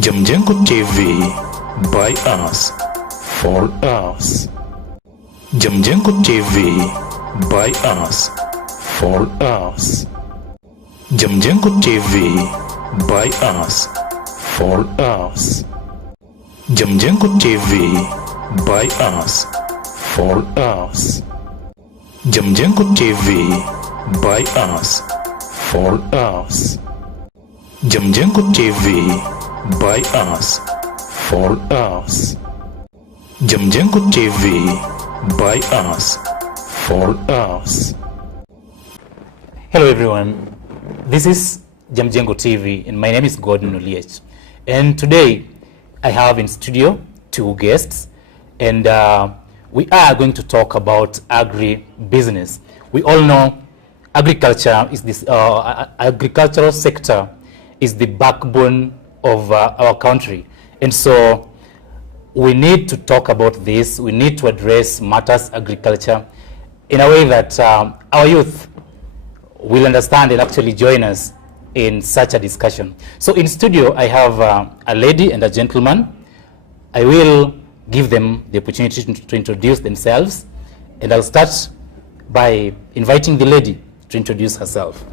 Jamjengo TV, by us, for us. Jamjengo TV, by us, for us. Jamjengo TV, by us, for us. Jamjengo TV, by us, for us. Jamjengo TV, by us, for us. Jamjengo TV, by us, for us. Jamjengo TV, by us, for us. Hello everyone, this is Jamjengo TV and my name is Gordon Oliech. And today I have in studio two guests and we are going to talk about agri-business. We all know agriculture is this, agricultural sector is the backbone of our country. And so we need to talk about this. We need to address matters agriculture in a way that our youth will understand and actually join us in such a discussion. So in studio, I have a lady and a gentleman. I will give them the opportunity to introduce themselves. And I'll start by inviting the lady to introduce herself.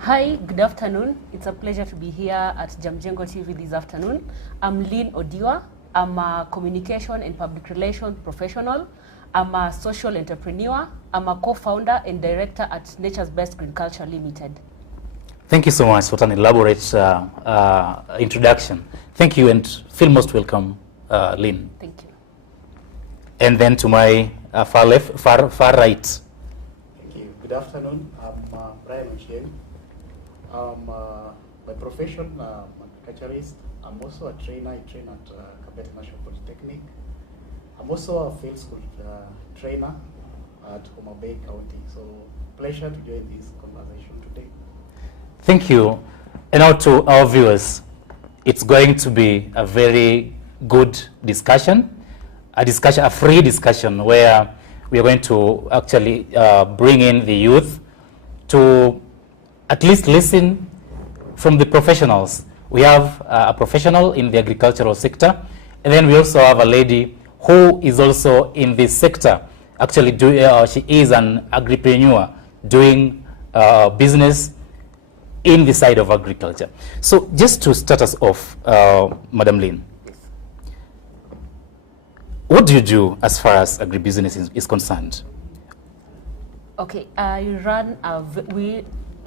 Hi, good afternoon. It's a pleasure to be here at Jamjengo TV this afternoon. I'm Lynn Odiwa. I'm a communication and public relations professional. I'm a social entrepreneur. I'm a co-founder and director at Nature's Best Green Culture Limited. Thank you so much for an elaborate introduction. Thank you and feel most welcome, Lynn. Thank you. And then to my far right. Thank you. Good afternoon. I'm Brian Ochieng. By profession, I'm an agriculturist. I'm also a trainer. I train at Kabete National Polytechnic. I'm also a field school trainer at Homa Bay County. So, pleasure to join this conversation today. Thank you. And now to our viewers, it's going to be a very good discussion, a free discussion where we are going to actually bring in the youth to at least listen from the professionals. We have a professional in the agricultural sector, and then we also have a lady who is also in this sector. Actually, she is an agripreneur doing business in the side of agriculture. So just to start us off, Madam Lynn, what do you do as far as agribusiness is concerned? Okay, I run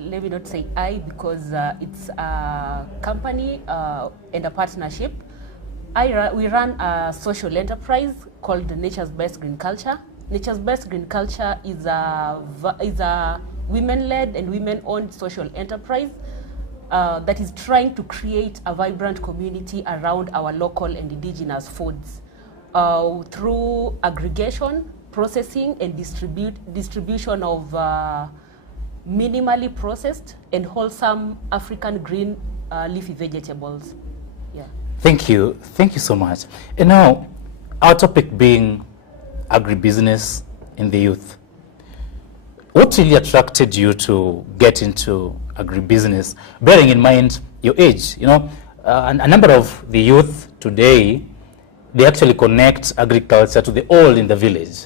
let me not say I because it's a company and a partnership. We run a social enterprise called Nature's Best Green Culture. Nature's Best Green Culture is a women-led and women-owned social enterprise that is trying to create a vibrant community around our local and indigenous foods through aggregation, processing, and distribution of minimally processed and wholesome African green leafy vegetables. Yeah. Thank you so much. And now, our topic being agribusiness in the youth. What really attracted you to get into agribusiness, bearing in mind your age? You know, a number of the youth today, they actually connect agriculture to the old in the village.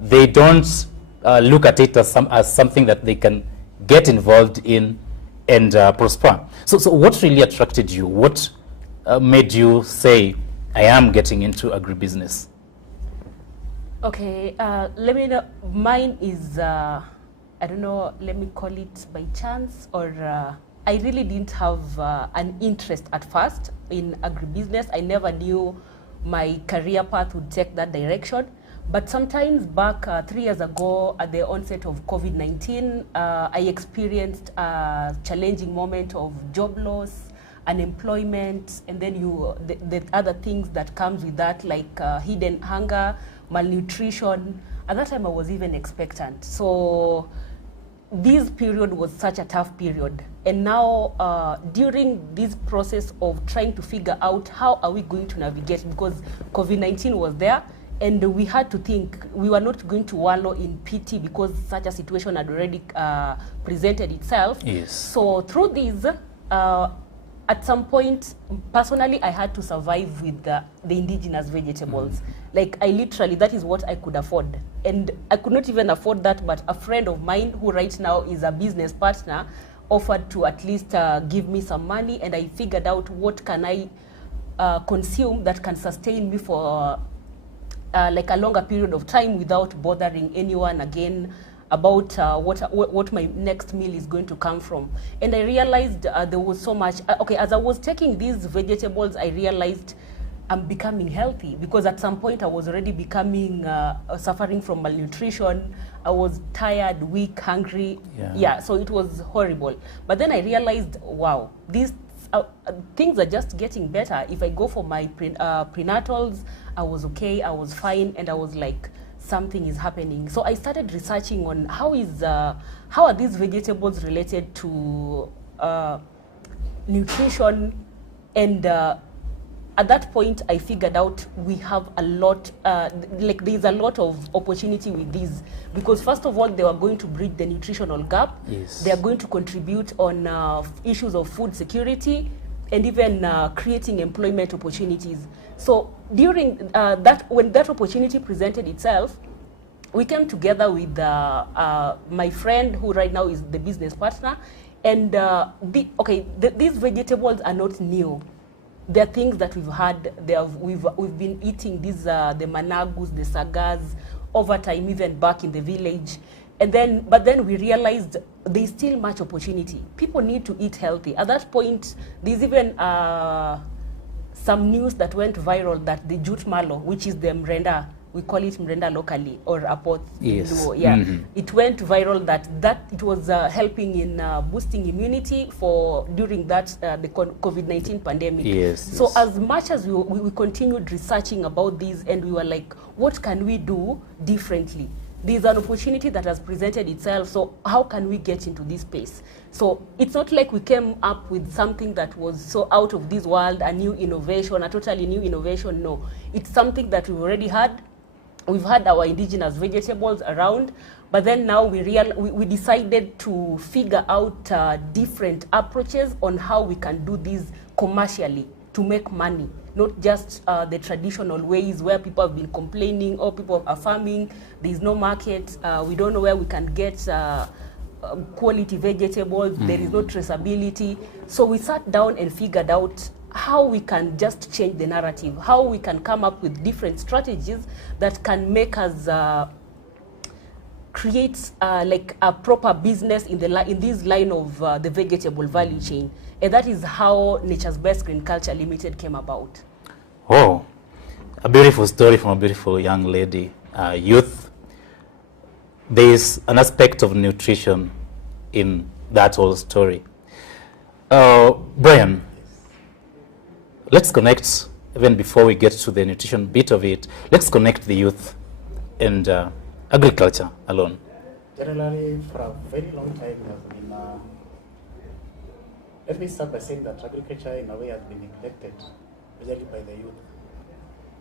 They don't look at it as something that they can get involved in and prosper. So what really attracted you? What made you say, I am getting into agribusiness? Okay, let me know. Mine is, I don't know, let me call it by chance, or I really didn't have an interest at first in agribusiness. I never knew my career path would take that direction. But sometimes back 3 years ago, at the onset of COVID-19, I experienced a challenging moment of job loss, unemployment, and then the other things that comes with that, like hidden hunger, malnutrition. At that time, I was even expectant. So this period was such a tough period. And now, during this process of trying to figure out how are we going to navigate, because COVID-19 was there, and we had to think we were not going to wallow in pity because such a situation had already presented itself. Yes. So through this, at some point, personally, I had to survive with the indigenous vegetables. Like, I literally, that is what I could afford. And I could not even afford that, but a friend of mine who right now is a business partner offered to at least give me some money, and I figured out what can I consume that can sustain me for like a longer period of time without bothering anyone again about what my next meal is going to come from. And I realized there was so much, okay, as I was taking these vegetables, I realized I'm becoming healthy, because at some point I was already becoming, suffering from malnutrition. I was tired, weak, hungry. Yeah, so it was horrible. But then I realized, wow, these things are just getting better. If I go for my prenatals, I was okay, I was fine, and I was like, something is happening. So I started researching on how are these vegetables related to nutrition, and at that point I figured out we have a lot, like there's a lot of opportunity with these, because first of all, they are going to bridge the nutritional gap. Yes. They are going to contribute on issues of food security, and even creating employment opportunities. So during when that opportunity presented itself, we came together with my friend, who right now is the business partner, and these vegetables are not new. They're things that we've had. We've been eating these the managus, the sagas over time, even back in the village. But then we realized there's still much opportunity. People need to eat healthy. At that point, there's even some news that went viral that the jute mallow, which is the mrenda, we call it mrenda locally, or apoth. Yes. Yeah, it went viral that it was helping in boosting immunity during that the COVID-19 pandemic. Yes. So as much as we continued researching about these, and we were like, what can we do differently? There's an opportunity that has presented itself, so how can we get into this space? So it's not like we came up with something that was so out of this world, a new innovation, a totally new innovation. No, it's something that we've already had. We've had our indigenous vegetables around, but then now we decided to figure out different approaches on how we can do this commercially to make money, not just the traditional ways where people have been complaining, or people are farming, there's no market, we don't know where we can get quality vegetables, there is no traceability. So we sat down and figured out how we can just change the narrative, how we can come up with different strategies that can make us create like a proper business in this line of the vegetable value chain. And that is how Nature's Best Green Culture Limited came about. Oh, a beautiful story from a beautiful young lady, youth. There is an aspect of nutrition in that whole story. Brian, let's connect, even before we get to the nutrition bit of it, let's connect the youth and agriculture alone. Generally, for a very long time, has been, let me start by saying that agriculture in a way has been neglected, especially by the youth.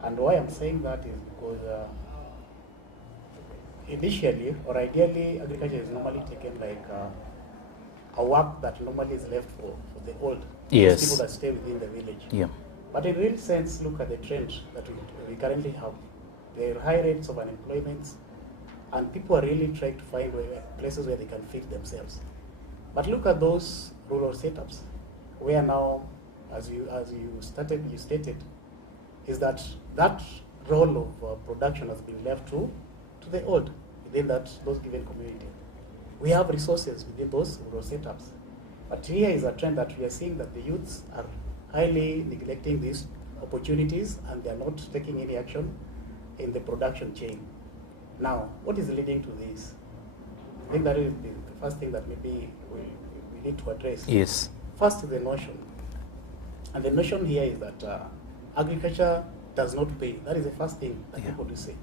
And why I'm saying that is because initially, or ideally, agriculture is normally taken like a work that normally is left for the old, Yes. people that stay within the village. Yeah. But in real sense, look at the trend that we currently have. There are high rates of unemployment, and people are really trying to find places where they can feed themselves. But look at those rural setups, where now, as you stated, is that role of production has been left to the old within those given community. We have resources within those rural setups, but here is a trend that we are seeing, that the youths are highly neglecting these opportunities, and they are not taking any action in the production chain. Now, what is leading to this? I think that is the first thing that maybe we need to address. Yes. First is the notion. And the notion here is that agriculture does not pay. That is the first thing that people do say.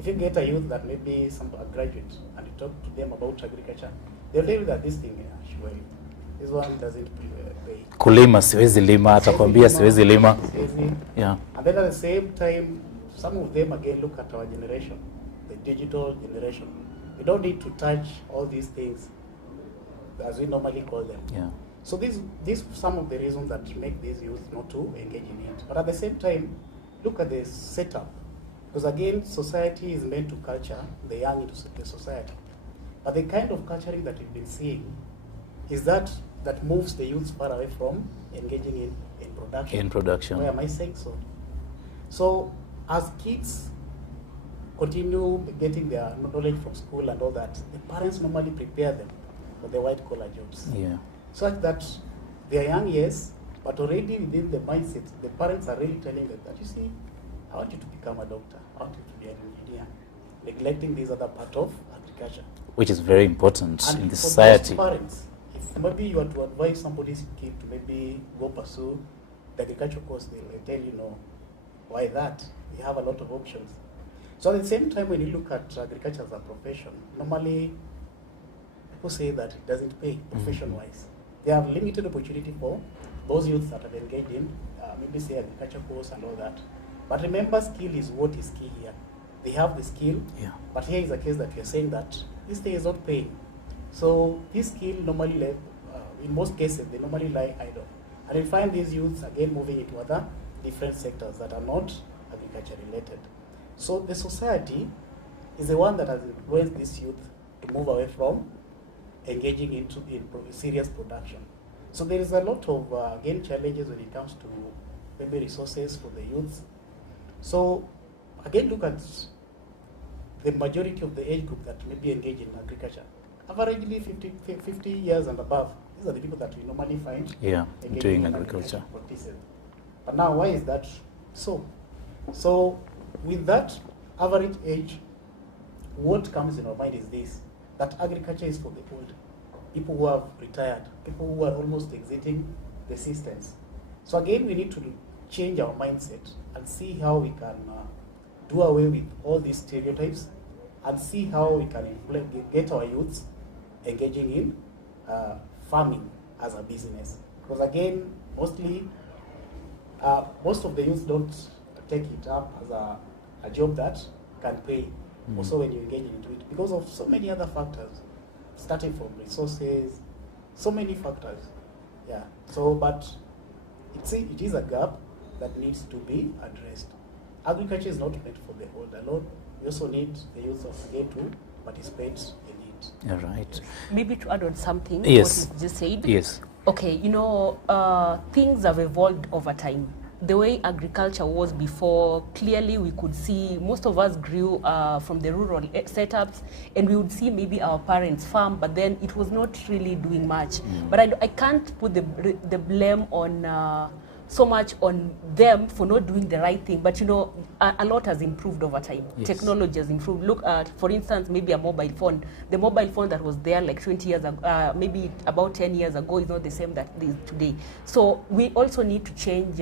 If you get a youth that maybe a graduate, and you talk to them about agriculture, they'll tell you that this thing, surely, this one doesn't pay. Kulima siwezi lima, atakwambia siwezi lima. Yeah. And then at the same time, some of them again look at our generation, the digital generation. We don't need to touch all these things as we normally call them. Yeah. So these some of the reasons that make these youth not to engage in it. But at the same time, look at the setup. Because again, society is meant to culture the young into the society. But the kind of culturing that we've been seeing is that moves the youth far away from engaging in production. In production. Why am I saying so? So as kids continue getting their knowledge from school and all that, the parents normally prepare them for the white collar jobs. Yeah. Such that they are young, yes, but already within the mindset, the parents are really telling them that, you see, I want you to become a doctor, I want you to be an engineer, neglecting this other part of agriculture. Which is very important And in the for society. most parents, if maybe you are to advise somebody's kid to maybe go pursue the agriculture course, they'll tell you no. Why that? We have a lot of options. So at the same time, when you look at agriculture as a profession, normally people say that it doesn't pay profession-wise. They have limited opportunity for those youths that have engaged in maybe say agriculture course and all that. But remember, skill is what is key here. They have the skill, but here is a case that we are saying that this thing is not paying. So this skill normally, in most cases, they normally lie idle. And you find these youths again moving into other different sectors that are not agriculture related. So the society is the one that has influenced this youth to move away from engaging in serious production. So there is a lot of, again, challenges when it comes to maybe resources for the youths. So again, look at the majority of the age group that may be engaged in agriculture. Averagely 50 years and above. These are the people that we normally find doing in agriculture. Practices. But now, why is that so? So with that average age, what comes in our mind is this, that agriculture is for the old, people who have retired, people who are almost exiting the systems. So again, we need to change our mindset and see how we can do away with all these stereotypes and see how we can get our youths engaging in farming as a business. Because again, mostly, most of the youths don't take it up as a job that can pay. Also when you engage into it, because of so many other factors, starting from resources, so many factors. Yeah. So, but it is a gap that needs to be addressed. Agriculture is not meant for the old alone. We also need the youth of again to participate in it. All right. Maybe to add on something, Yes. what you just said. Yes. Okay, things have evolved over time. The way agriculture was before, clearly we could see most of us grew from the rural setups, and we would see maybe our parents farm, but then it was not really doing much. But I can't put the blame on so much on them for not doing the right thing. But a lot has improved over time. Yes. Technology has improved. Look at, for instance, maybe a mobile phone. The mobile phone that was there like 20 years ago, maybe about 10 years ago, is not the same that it is today. So we also need to change,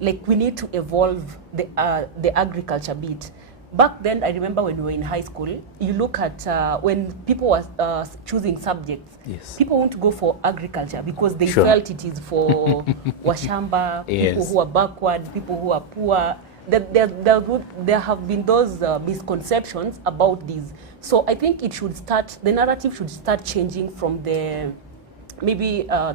we need to evolve the agriculture bit. Back then, I remember when we were in high school, you look at when people were choosing subjects, people want to go for agriculture because they felt it is for washamba, people who are backward, people who are poor. There have been those misconceptions about these. So I think the narrative should start changing from the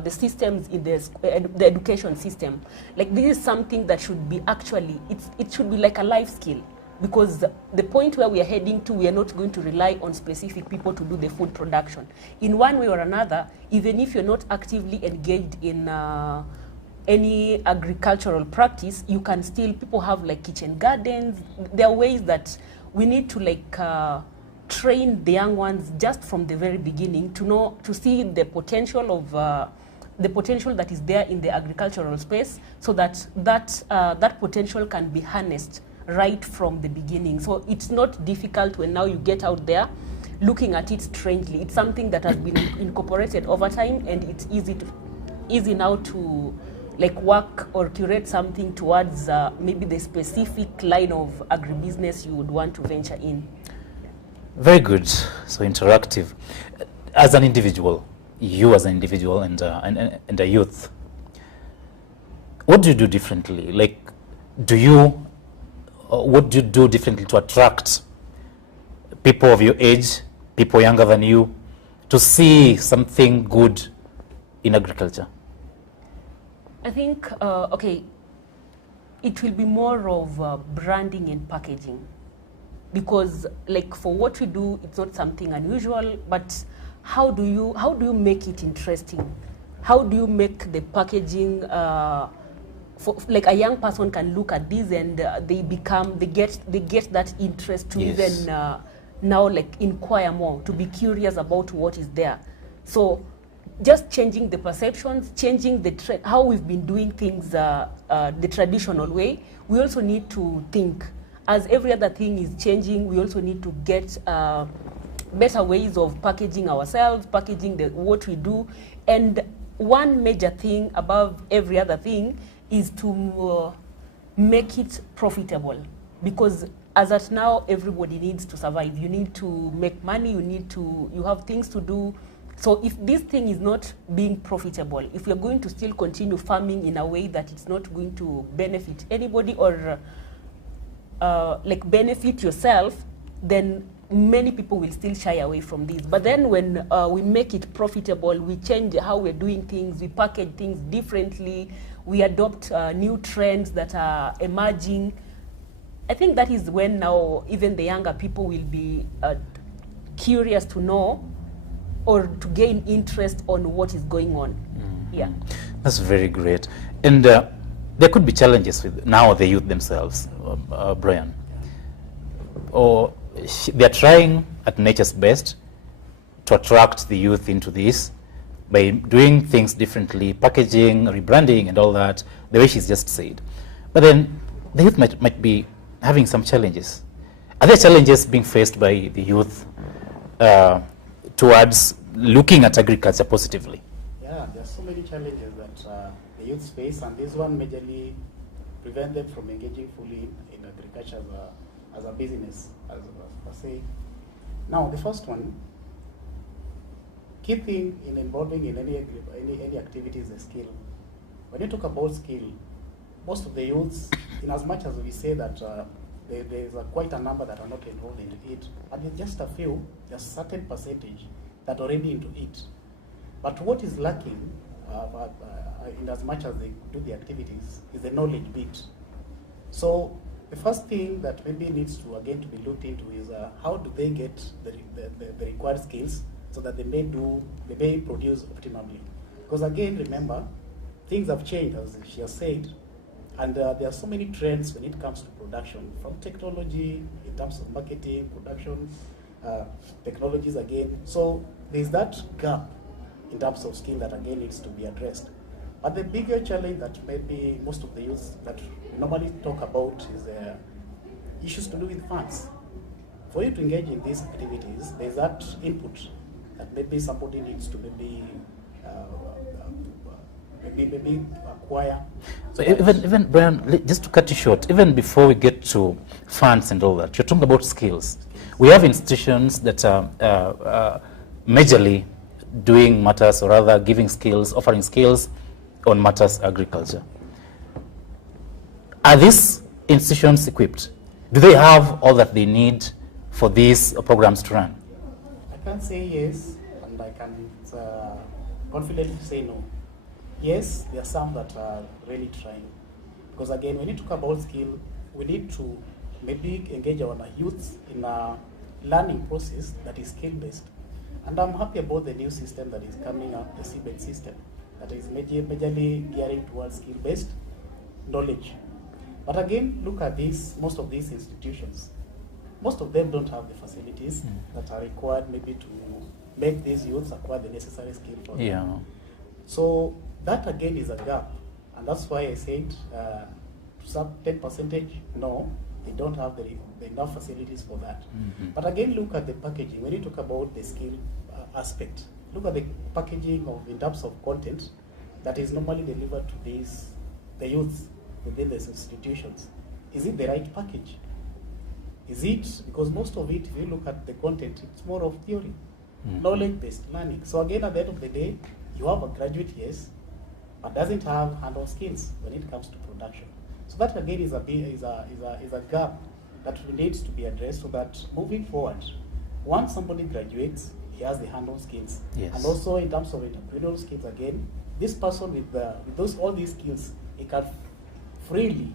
systems in the education system. Like, this is something that should be it should be like a life skill. Because the point where we are heading to, we are not going to rely on specific people to do the food production. In one way or another, even if you're not actively engaged in any agricultural practice, you can still, people have like kitchen gardens. There are ways that we need to train the young ones just from the very beginning to see the potential of the potential that is there in the agricultural space, so that potential can be harnessed right from the beginning. So it's not difficult when now you get out there looking at it strangely. It's something that has been incorporated over time, and it's easy now to work or curate something towards maybe the specific line of agribusiness you would want to venture in. Very good. So interactive. As an individual, you as an individual and a youth, what do you do differently? What do you do differently to attract people of your age, people younger than you, to see something good in agriculture? I think, okay, it will be more of branding and packaging, because like for what we do, it's not something unusual, but how do you make it interesting? How do you make the packaging, like a young person can look at this and they get that interest to Yes. even now like inquire more, to be curious about what is there. So just changing the perceptions, changing the how we've been doing things the traditional way. We also need to think, as every other thing is changing, we also need to get better ways of packaging ourselves, packaging what we do. And one major thing above every other thing is to make it profitable, because as at now, everybody needs to survive. You need to make money, you have things to do. So if this thing is not being profitable, if you're going to still continue farming in a way that it's not going to benefit anybody or like benefit yourself, then many people will still shy away from this. But then when we make it profitable, we change how we're doing things, we package things differently, we adopt new trends that are emerging, I think that is when now even the younger people will be curious to know or to gain interest on what is going on. Yeah. That's very great. And there could be challenges with now the youth themselves, Brian. Or they're trying at nature's best to attract the youth into this by doing things differently, packaging, rebranding, and all that, the way she's just said. But then the youth might be having some challenges. Are there challenges being faced by the youth towards looking at agriculture positively? Yeah, there are so many challenges that the youth face, and this one majorly prevent them from engaging fully in agriculture as a business, as per se. Now, the first one, key thing in involving in any activity is a skill. When you talk about skill, most of the youths, in as much as we say that there is quite a number that are not involved in it, but there's just a few, there's a certain percentage that are already into it. But what is lacking, in as much as they do the activities, is the knowledge bit. So the first thing that maybe needs to again to be looked into is how do they get the required skills so that they may produce optimally. Because again, remember, things have changed, as she has said, and there are so many trends when it comes to production, from technology, in terms of marketing, production, technologies again. So there's that gap in terms of skill that again needs to be addressed. But the bigger challenge that maybe most of the youth that we normally talk about is issues to do with funds. For you to engage in these activities, there's that input that maybe somebody needs to maybe acquire. So even Brian, just to cut you short, even before we get to funds and all that, you're talking about skills. We have institutions that are majorly doing matters, or rather giving skills, offering skills on matters agriculture. Are these institutions equipped? Do they have all that they need for these programs to run? I can't say yes, and I can confidently say no. Yes, there are some that are really trying. Because again, when you talk about skill, we need to maybe engage our youth in a learning process that is skill-based. And I'm happy about the new system that is coming up, the CBED system, that is majorly gearing towards skill-based knowledge. But again, look at this, most of these institutions, most of them don't have the facilities that are required maybe to make these youths acquire the necessary skill for them. Yeah. So that again is a gap, and that's why I said to some 10%, no, they don't have the enough facilities for that. But again, look at the packaging. When you talk about the skill aspect, look at the packaging in terms of content that is normally delivered to the youth within these institutions. Is it the right package? Is it, because most of it, if you look at the content, it's more of theory, knowledge-based learning. So again, at the end of the day, you have a graduate, yes, but doesn't have hands-on skills when it comes to production. So that again is a gap that needs to be addressed, so that moving forward, once somebody graduates, he he has the hand-on skills. Yes. And also in terms of entrepreneurial skills, again, this person with all these skills, he can freely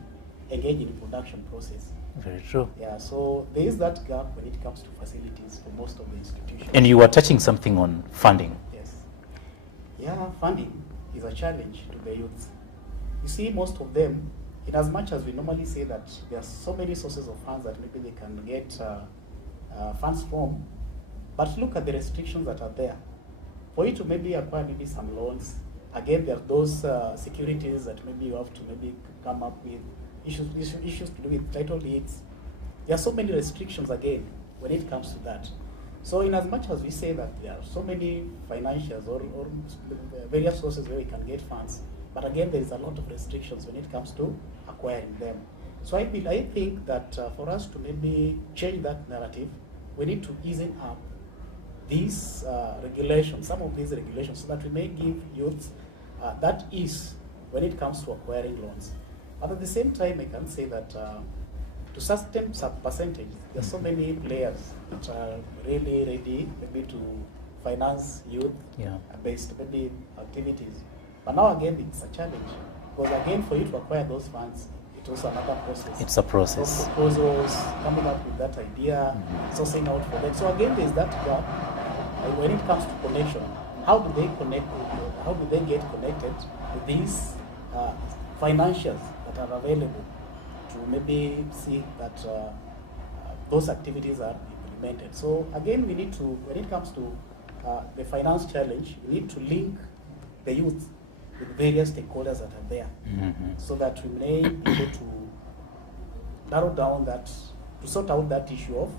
engage in the production process. Very true. Yeah, so there is that gap when it comes to facilities for most of the institutions. And you were touching something on funding. Yes. Yeah, funding is a challenge to the youth. You see, most of them, in as much as we normally say that there are so many sources of funds that maybe they can get funds from, but look at the restrictions that are there. For you to maybe acquire maybe some loans, again, there are those securities that maybe you have to maybe come up with, issues to do with title deeds. There are so many restrictions again when it comes to that. So in as much as we say that there are so many financials or various sources where we can get funds, but again there is a lot of restrictions when it comes to acquiring them. So I think that for us to maybe change that narrative, we need to ease up these regulations, some of these regulations, so that we may give youths that ease when it comes to acquiring loans. But at the same time, I can say that to certain percentage, there are so many players that are really ready maybe to finance youth-based maybe activities. But now again, it's a challenge, because again, for you to acquire those funds, it's also another process. It's a process. So proposals, coming up with that idea, sourcing out for them. So again, there's that gap. When it comes to connection, how do they connect? How do they get connected with these financials that are available to maybe see that those activities are implemented? So again, we need to, when it comes to the finance challenge, we need to link the youth with various stakeholders that are there, so that we may be able to narrow down that, to sort out that issue of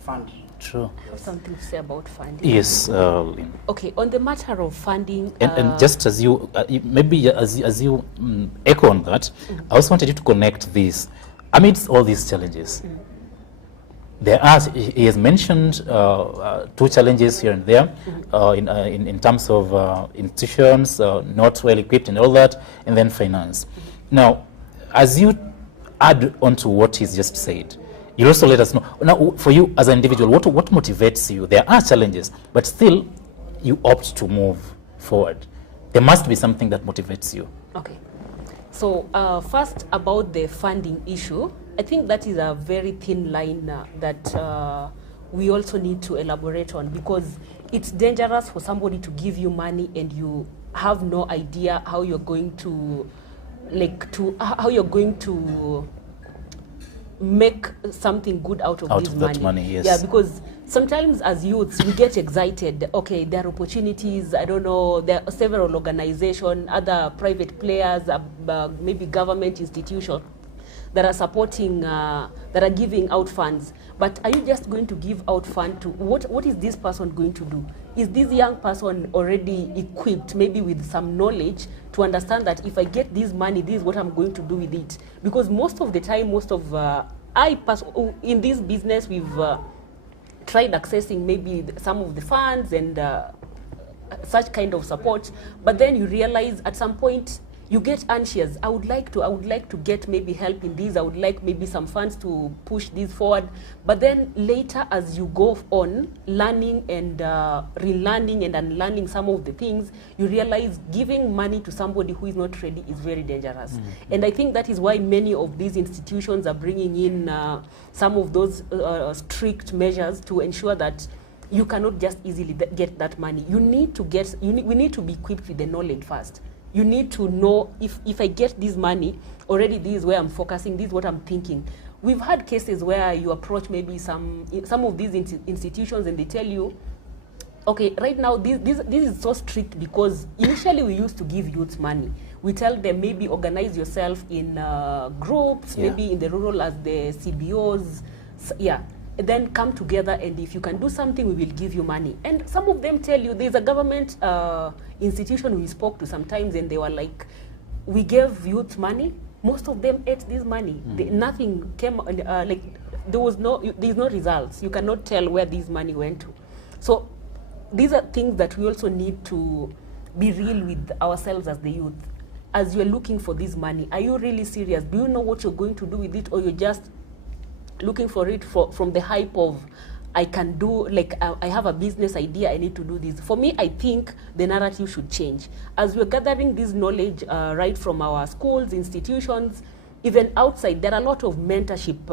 funding. True. Have something to say about funding? Yes. Okay, on the matter of funding, and just as you maybe as you echo on that, I also wanted you to connect this amidst all these challenges. There are, he has mentioned two challenges here and there in terms of institutions not well equipped and all that, and then finance. Now, as you add on to what he's just said, you also let us know, now for you as an individual, what motivates you? There are challenges, but still you opt to move forward. There must be something that motivates you. Okay. So first, about the funding issue, I think that is a very thin line that we also need to elaborate on, because it's dangerous for somebody to give you money and you have no idea how you're going to, how you're going to make something good out of this money. That money, yes. Yeah, because sometimes as youths we get excited. Okay, there are opportunities. I don't know. There are several organizations, other private players, maybe government institutions that are supporting, that are giving out funds. But are you just going to give out fund to what is this person going to do? Is this young person already equipped, maybe with some knowledge, to understand that if I get this money, this is what I'm going to do with it? Because most of the time, in this business, we've tried accessing maybe some of the funds and such kind of support, but then you realize at some point you get anxious. I would like to get maybe help in this. I would like maybe some funds to push this forward. But then later, as you go on learning and relearning and unlearning some of the things, you realize giving money to somebody who is not ready is very dangerous. And I think that is why many of these institutions are bringing in some of those strict measures to ensure that you cannot just easily get that money. We need to be equipped with the knowledge first. You need to know, if I get this money, already this is where I'm focusing, this is what I'm thinking. We've had cases where you approach maybe some of these institutions and they tell you, okay, right now this is so strict because initially we used to give youths money. We tell them maybe organize yourself in groups, maybe in the rural as the CBOs, then come together, and if you can do something, we will give you money. And some of them tell you, there's a government institution we spoke to sometimes, and they were like, we gave youth money, most of them ate this money. Nothing came, there's no results. You cannot tell where this money went to. So these are things that we also need to be real with ourselves as the youth. As you're looking for this money, are you really serious? Do you know what you're going to do with it, or you're just looking for it from the hype of I can do, like, I have a business idea, I need to do this. For me, I think the narrative should change. As we're gathering this knowledge right from our schools, institutions, even outside, there are a lot of mentorship,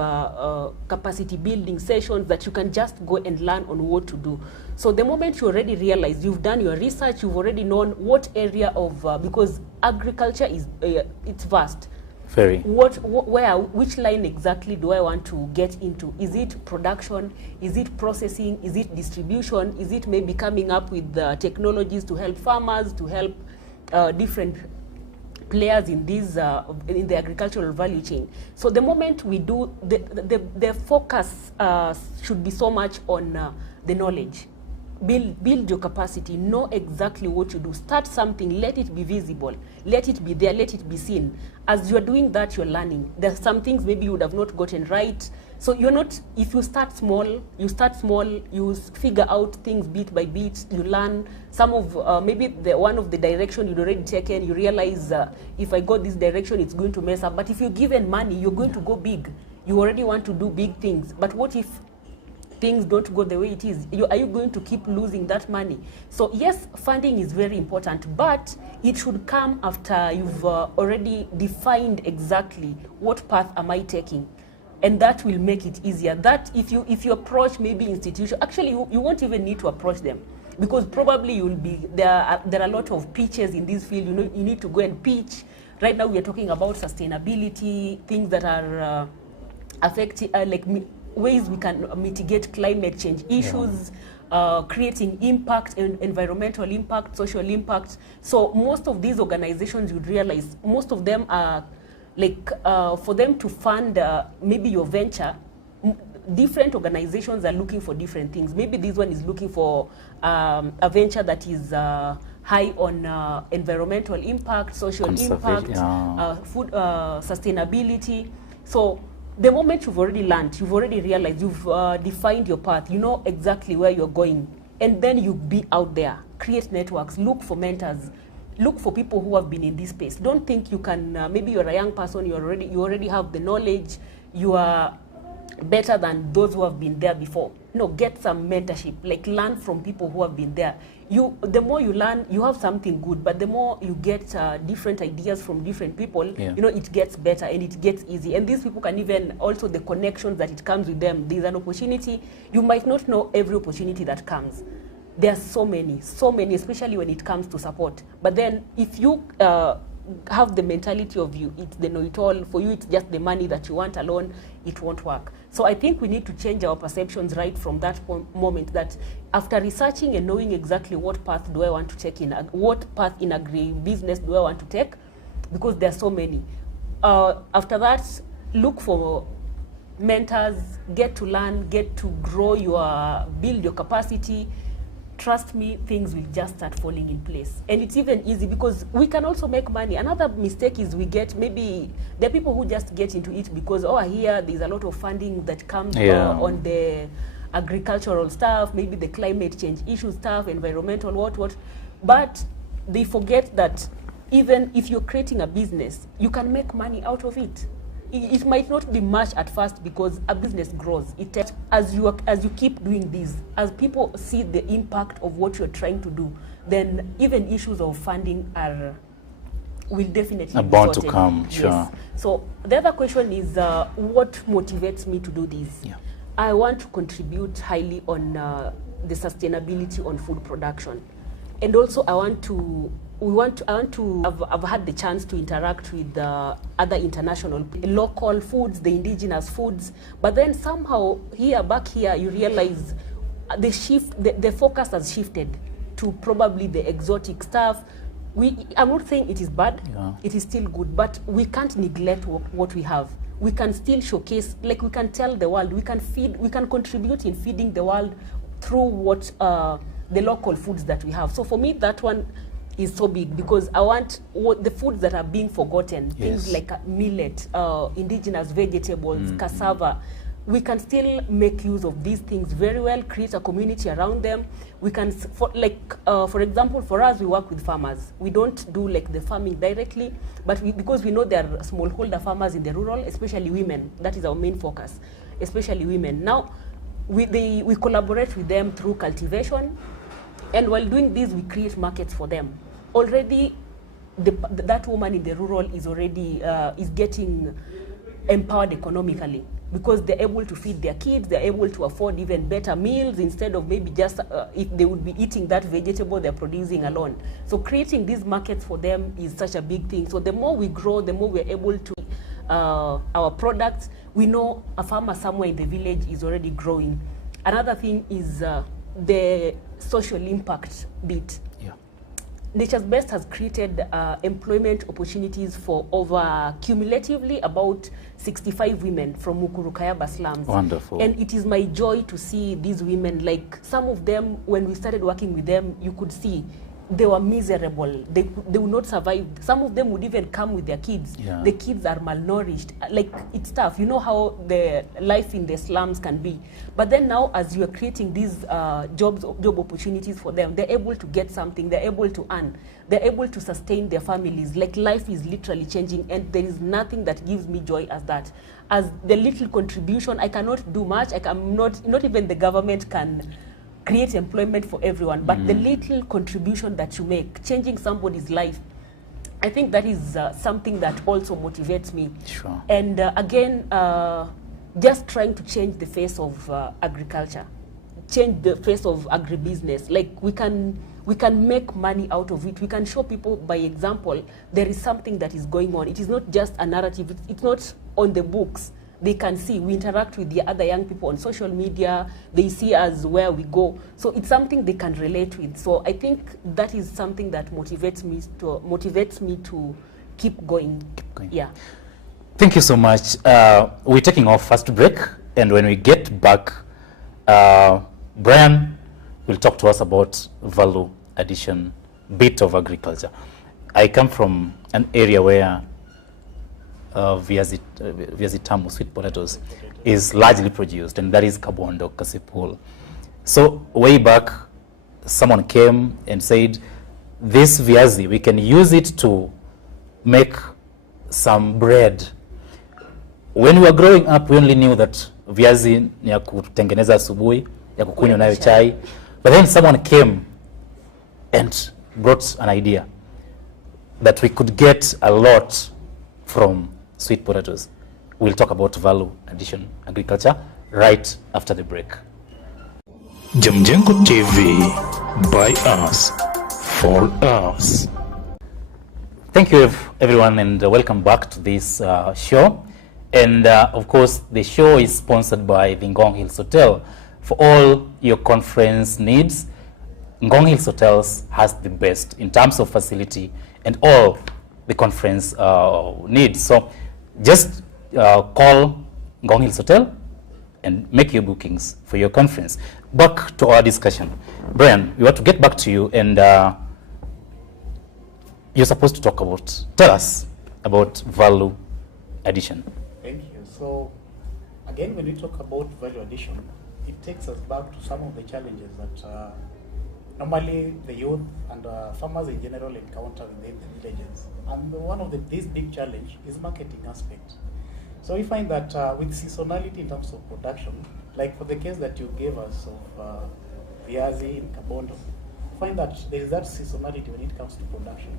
capacity building sessions that you can just go and learn on what to do. So the moment you already realize, you've done your research, you've already known what area of, because agriculture is, it's vast. Very. Which line exactly do I want to get into? Is it production? Is it processing? Is it distribution? Is it maybe coming up with technologies to help farmers, to help different players in these in the agricultural value chain? So the moment we do, the focus should be so much on the knowledge. Build your capacity, know exactly what you do. Start something, let it be visible, let it be there, let it be seen. As you're doing that, you're learning. There's some things maybe you would have not gotten right. So you're not, if you start small, you figure out things bit by bit, you learn. Some of, maybe one of the direction you'd already taken, you realize if I go this direction, it's going to mess up. But if you're given money, you're going to go big. You already want to do big things. But what if things don't go the way it is? Are you going to keep losing that money? So yes, funding is very important, but it should come after you've already defined exactly what path am I taking, and that will make it easier. That if you approach maybe institution, actually you won't even need to approach them, because probably you'll be there are a lot of pitches in this field. You need to go and pitch. Right now we are talking about sustainability, things that are affecting ways we can mitigate climate change issues, creating impact, environmental impact, social impact. So most of these organizations, you'd realize, most of them are for them to fund maybe your venture, different organizations are looking for different things. Maybe this one is looking for a venture that is high on environmental impact, social impact, food sustainability. So the moment you've already learned, you've already realized, you've defined your path, you know exactly where you're going, and then you be out there, create networks, look for mentors, look for people who have been in this space. Don't think you can, maybe you're a young person, you already have the knowledge, you are better than those who have been there before. No, get some mentorship, learn from people who have been there. The more you learn, you have something good, but the more you get different ideas from different people, it gets better and it gets easy. And these people can even, also the connections that it comes with them. There's an opportunity. You might not know every opportunity that comes. There are so many, especially when it comes to support. But then if you have the mentality of it's the know-it-all, for you it's just the money that you want alone, it won't work. So I think we need to change our perceptions right from that moment, that after researching and knowing exactly what path do I want to take what path in agri-business do I want to take, because there are so many. After that, look for mentors, get to learn, get to grow build your capacity. Trust me, things will just start falling in place. And it's even easy because we can also make money. Another mistake is maybe there are people who just get into it because, here there's a lot of funding that comes on the agricultural stuff, maybe the climate change issue stuff, environmental, what. But they forget that even if you're creating a business, you can make money out of it. It might not be much at first because a business grows. As you keep doing this, as people see the impact of what you're trying to do, then even issues of funding will definitely be bound to sorted. come. Sure. Yes. So the other question is, what motivates me to do this? Yeah. I want to contribute highly on the sustainability on food production, and also I've had the chance to interact with other international, local foods, the indigenous foods, but then somehow back here, you realize the focus has shifted to probably the exotic stuff. I'm not saying it is bad, it is still good, but we can't neglect what we have. We can still showcase, we can tell the world, we can contribute in feeding the world through what the local foods that we have. So for me, that one is so big because I want the foods that are being forgotten, things like millet, indigenous vegetables, cassava. We can still make use of these things very well, create a community around them. We can, for example, for us, we work with farmers. We don't do the farming directly, but because we know there are smallholder farmers in the rural, especially women. That is our main focus, especially women. Now, we collaborate with them through cultivation, and while doing this, we create markets for them. Already, that woman in the rural is already is getting empowered economically, because they're able to feed their kids, they're able to afford even better meals instead of maybe just if they would be eating that vegetable they're producing alone. So creating these markets for them is such a big thing. So the more we grow, the more we're able to our products. We know a farmer somewhere in the village is already growing. Another thing is the social impact bit. Yeah. Nature's Best has created employment opportunities for over cumulatively about 65 women from Mukuru-Kayaba slums. Wonderful. And it is my joy to see these women, like some of them, when we started working with them, you could see they were miserable. They would not survive. Some of them would even come with their kids. Yeah. The kids are malnourished. Like, it's tough. You know how the life in the slums can be. But then now, as you are creating these job opportunities for them, they're able to get something. They're able to earn. They're able to sustain their families. Like, life is literally changing, and there is nothing that gives me joy as that. As the little contribution, I cannot do much. Not even the government can create employment for everyone, but the little contribution that you make, changing somebody's life, I think that is something that also motivates me. Sure. And again, just trying to change the face of agriculture, change the face of agribusiness. Like, we can make money out of it. We can show people by example there is something that is going on. It is not just a narrative. It's not on the books. They can see, we interact with the other young people on social media, they see us where we go. So it's something they can relate with. So I think that is something that motivates me to keep going. Yeah. Thank you so much. We're taking our first break, and when we get back, Brian will talk to us about value addition bit of agriculture. I come from an area where viazi tamu, sweet potatoes, is largely produced, and that is Kabondo, Kasipul. So way back, someone came and said, this viazi, we can use it to make some bread. When we were growing up, we only knew that viazi ni ya kutengeneza asubuhi, ya kukunywa nayo chai. But then someone came and brought an idea that we could get a lot from sweet potatoes. We'll talk about value addition agriculture right after the break. Jamjengo TV, by us, for us. Thank you everyone, and welcome back to this show. And of course, the show is sponsored by the Ngong Hills Hotel. For all your conference needs, Ngong Hills Hotels has the best in terms of facility and all the conference needs. So just call Ngong Hills Hotel and make your bookings for your conference. Back to our discussion. Brian, we want to get back to you, and you're supposed to tell us about value addition. Thank you. So again, when we talk about value addition, it takes us back to some of the challenges that normally the youth and farmers in general encounter within the villages. And one of these big challenge is marketing aspect. So we find that with seasonality in terms of production, like for the case that you gave us of viazi in Kabondo, find that there is that seasonality when it comes to production.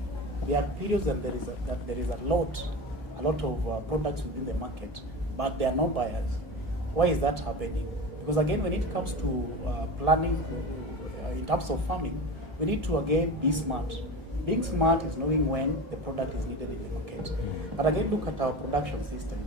There are periods that there is a lot of products within the market, but there are no buyers. Why is that happening? Because again, when it comes to planning in terms of farming, we need to again be smart. Being smart is knowing when the product is needed in the market. But again, look at our production system.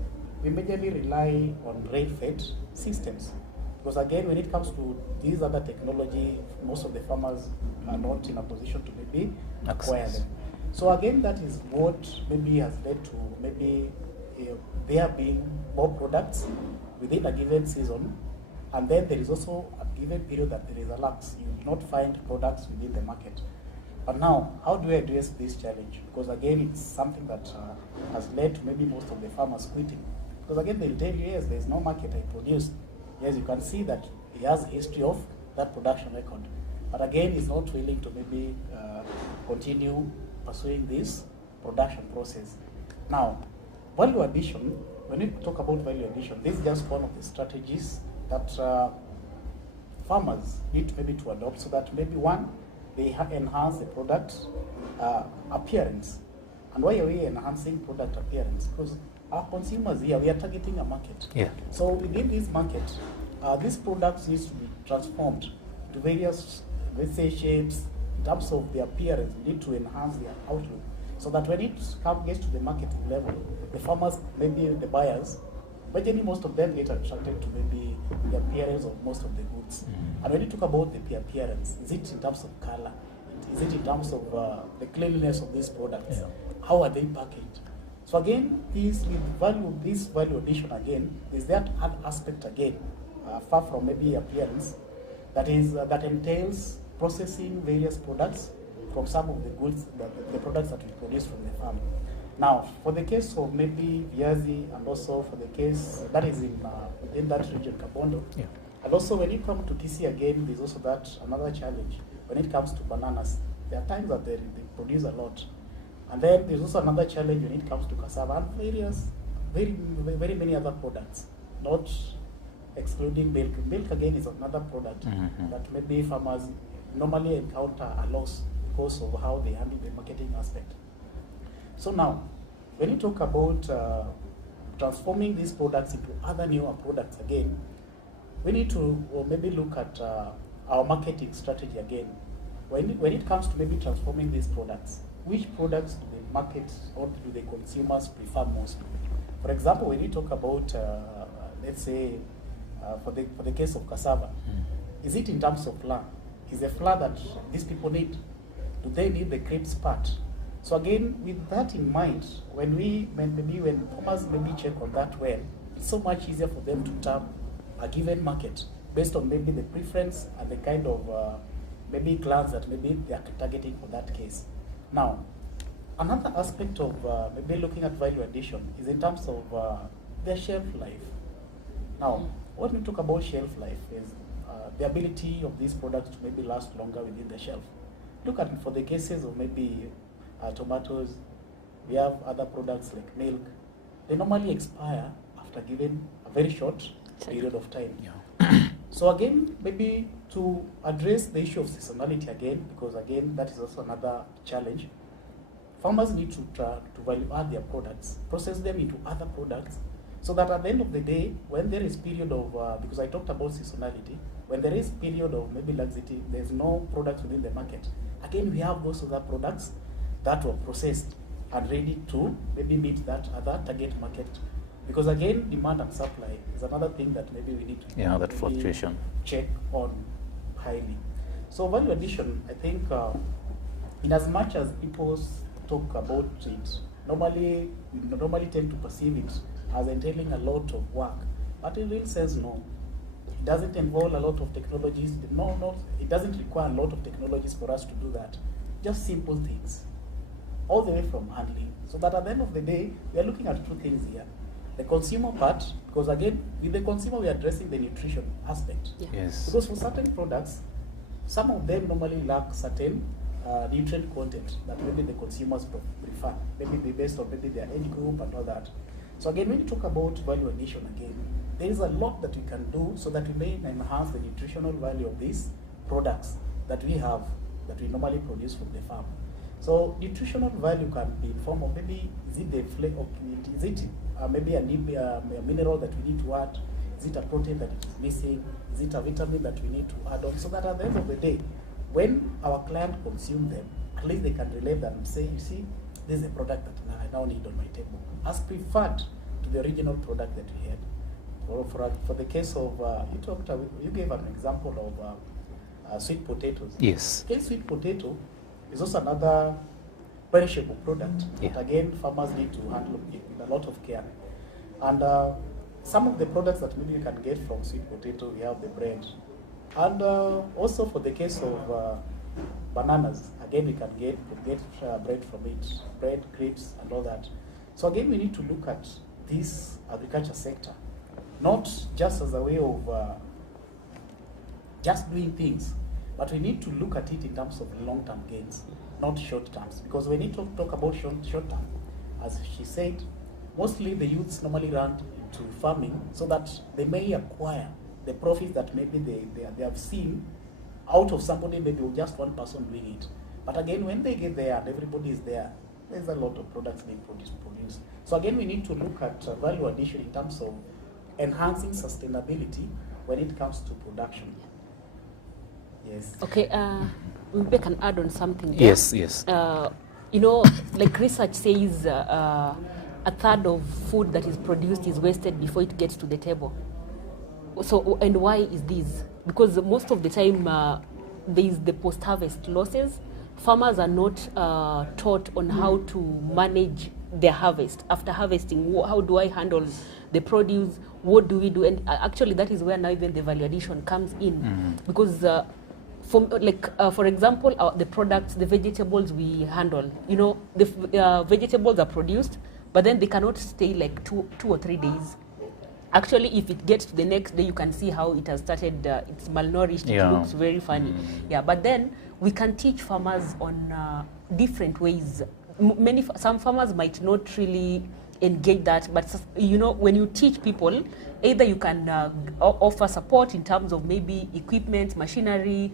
We majorly rely on rain-fed systems. Because again, when it comes to these other technology, most of the farmers are not in a position to maybe acquire them. So again, that is what maybe has led to maybe there being more products within a given season, and then there is also a given period that there is a lapse. You will not find products within the market. But now, how do we address this challenge? Because again, it's something that has led to maybe most of the farmers quitting. Because again, they'll tell you, yes, there's no market, I produced. Yes, you can see that he has a history of that production record. But again, he's not willing to maybe continue pursuing this production process. Now, value addition, when we talk about value addition, this is just one of the strategies that farmers need maybe to adopt, so that maybe one, they enhance the product appearance. And why are we enhancing product appearance? Because our consumers here, we are targeting a market. Yeah. So within this market, these products needs to be transformed to various, let's say, shapes. In terms of the appearance, we need to enhance their outlook, so that when it gets to the marketing level, the farmers, maybe the buyers, but then most of them get attracted to maybe the appearance of most of the goods. And when you talk about the appearance, is it in terms of color? Is it in terms of the cleanliness of these products? Yeah. How are they packaged? So again, this value addition again, is that other aspect again, far from maybe appearance, that entails processing various products from some of the goods, the products that we produce from the farm. Now, for the case of maybe viazi, and also for the case that is within that region, Kabondo, Yeah. and also when you come to TC again, there's also that another challenge. When it comes to bananas, there are times that they produce a lot. And then there's also another challenge when it comes to cassava and very many other products, not excluding milk. Milk again is another product that maybe farmers normally encounter a loss because of how they handle the marketing aspect. So now, when you talk about transforming these products into other newer products again, we need to maybe look at our marketing strategy again. When it comes to maybe transforming these products, which products do the market or do the consumers prefer most? For example, when you talk about, let's say, for the case of cassava, is it in terms of flour? Is the flour that these people need? Do they need the crisps part? So again, with that in mind, when farmers maybe check on that well, it's so much easier for them to tap a given market based on maybe the preference and the kind of maybe clans that maybe they are targeting for that case. Now, another aspect of maybe looking at value addition is in terms of their shelf life. Now, when we talk about shelf life is the ability of these products to maybe last longer within the shelf. Look at it for the cases of maybe tomatoes, we have other products like milk. They normally expire after given a very short period of time. Yeah. So again, maybe to address the issue of seasonality again, because again, that is also another challenge, farmers need to value add their products, process them into other products, so that at the end of the day, when there is period of, because I talked about seasonality, when there is period of maybe laxity, there's no products within the market. Again, we have those other products that were processed and ready to maybe meet that other target market. Because again, demand and supply is another thing that maybe we need to that fluctuation check on highly. So value addition, I think, in as much as people talk about it, we normally tend to perceive it as entailing a lot of work, but in real sense, no. It doesn't involve a lot of technologies. It doesn't require a lot of technologies for us to do that. Just simple things, all the way from handling. So that at the end of the day, we are looking at two things here. The consumer part, because again, with the consumer, we are addressing the nutrition aspect. Yeah. Yes. Because for certain products, some of them normally lack certain nutrient content that maybe the consumers prefer, maybe based on maybe their age group and all that. So again, when you talk about value addition again, there is a lot that we can do so that we may enhance the nutritional value of these products that we have, that we normally produce from the farm. So nutritional value can be in form of maybe, is it the flavor, is it maybe a mineral that we need to add, is it a protein that is missing, is it a vitamin that we need to add on, so that at the end of the day, when our client consume them, at least they can relate them and say, you see, this is a product that I now need on my table, as preferred to the original product that we had. For the case of, you gave an example of sweet potatoes. Yes. Okay, sweet potato is also another perishable product. Yeah. But again, farmers need to handle it with a lot of care. And some of the products that maybe you can get from sweet potato, we have the bread. And also for the case of bananas, again, we can get bread from it, bread, grapes, and all that. So again, we need to look at this agriculture sector, not just as a way of just doing things, but we need to look at it in terms of long-term gains, not short terms. Because when you talk about short term, as she said, mostly the youths normally run into farming so that they may acquire the profits that maybe they have seen out of somebody, maybe just one person doing it. But again, when they get there and everybody is there, there's a lot of products being produced. So again, we need to look at value addition in terms of enhancing sustainability when it comes to production. Yes. Okay, maybe I can add on something there. Yes, yes. You know, like research says a third of food that is produced is wasted before it gets to the table. So, and why is this? Because most of the time there is the post-harvest losses. Farmers are not taught on how to manage their harvest. After harvesting, how do I handle the produce? What do we do? And actually that is where now even the value addition comes in. Because for example, the products, the vegetables we handle, you know, the vegetables are produced, but then they cannot stay like two or 3 days. Actually, if it gets to the next day, you can see how it has started, it's malnourished, Yeah. it looks very funny. Yeah, but then we can teach farmers on different ways. Some farmers might not really engage that, but you know, when you teach people, either you can offer support in terms of maybe equipment, machinery.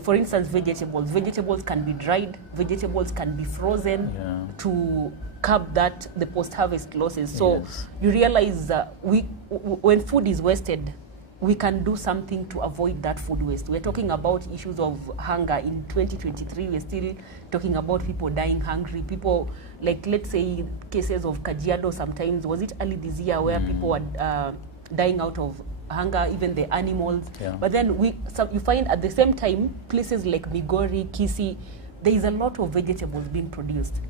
For instance, vegetables can be dried, vegetables can be frozen to curb the post-harvest losses. So you realize when food is wasted, we can do something to avoid that food waste. We're talking about issues of hunger. In 2023, we're still talking about people dying hungry. People, like, let's say cases of Kajiado sometimes, was it early this year where people were dying out of hunger, even the animals. But then you find at the same time, places like Migori, Kisii, there is a lot of vegetables being produced.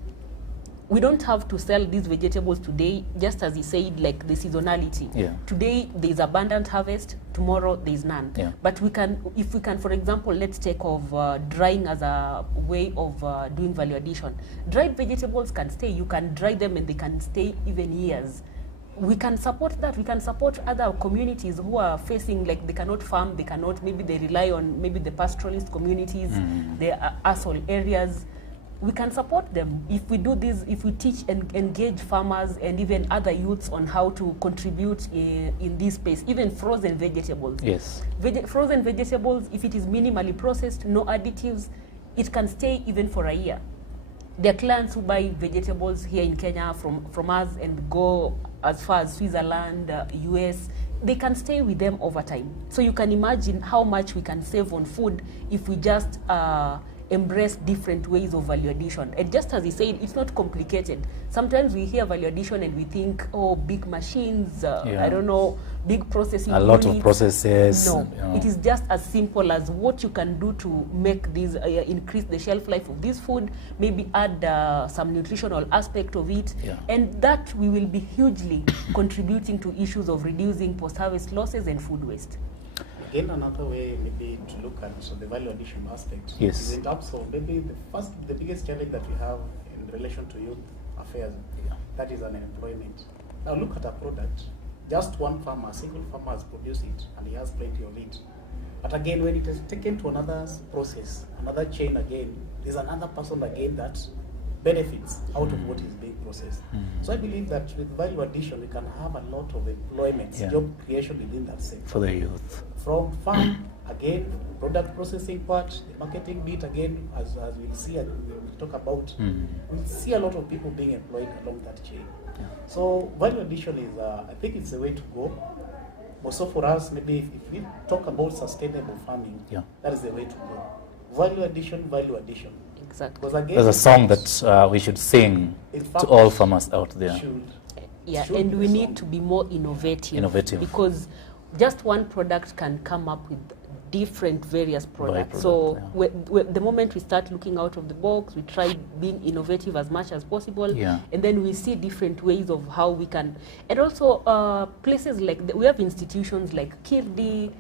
We don't have to sell these vegetables today, just as he said, like the seasonality. Today there is abundant harvest, tomorrow there is none. But if we can, for example, let's take of drying as a way of doing value addition. Dried vegetables can stay. You can dry them and they can stay even years. We can support that. We can support other communities who are facing, like, they cannot farm, maybe they rely on maybe the pastoralist communities, the asshole areas. We can support them if we do this, if we teach and engage farmers and even other youths on how to contribute in this space. Even frozen vegetables. Yes. Frozen vegetables, if it is minimally processed, no additives, it can stay even for a year. There are clients who buy vegetables here in Kenya from us and go as far as Switzerland, US. They can stay with them over time. So you can imagine how much we can save on food if we just embrace different ways of value addition. And just as he said, it's not complicated. Sometimes we hear value addition and we think, oh, big machines, I don't know, big processing a lot units. of processes. No, it is just as simple as what you can do to make these, increase the shelf life of this food, maybe add some nutritional aspect of it, and that we will be hugely contributing to issues of reducing post-harvest losses and food waste. Again, another way maybe to look at the value addition aspect is in terms of maybe the biggest challenge that we have in relation to youth affairs, that is unemployment. Now look at a product, just one farmer, a single farmer has produced it and he has plenty of it. But again, when it is taken to another process, another chain again, there's another person again that benefits out of what is being processed. So I believe that with value addition, we can have a lot of employment, job creation within that sector. For the youth. From farm, again, product processing part, the marketing bit, again, as we'll see, we'll talk about, we'll see a lot of people being employed along that chain. So value addition is, I think it's the way to go. Also for us, maybe if we talk about sustainable farming, that is the way to go. Value addition, value addition. Exactly. Because again, there's a song that we should sing to all farmers out there. And we need to be more innovative. Because just one product can come up with different various products. So the moment we start looking out of the box, we try being innovative as much as possible, and then we see different ways of how we can. And also places like, we have institutions like Kirdi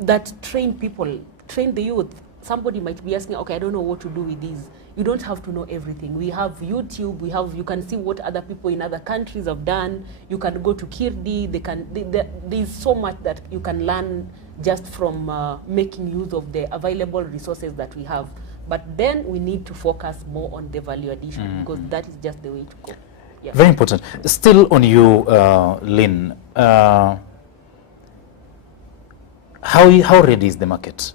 that train people, train the youth. Somebody might be asking, okay, I don't know what to do with these. You don't have to know everything. We have YouTube, you can see what other people in other countries have done. You can go to Kirdi, there's so much that you can learn just from making use of the available resources that we have. But then we need to focus more on the value addition, because that is just the way to go. Very important. Still on you, Lynn. how ready is the market?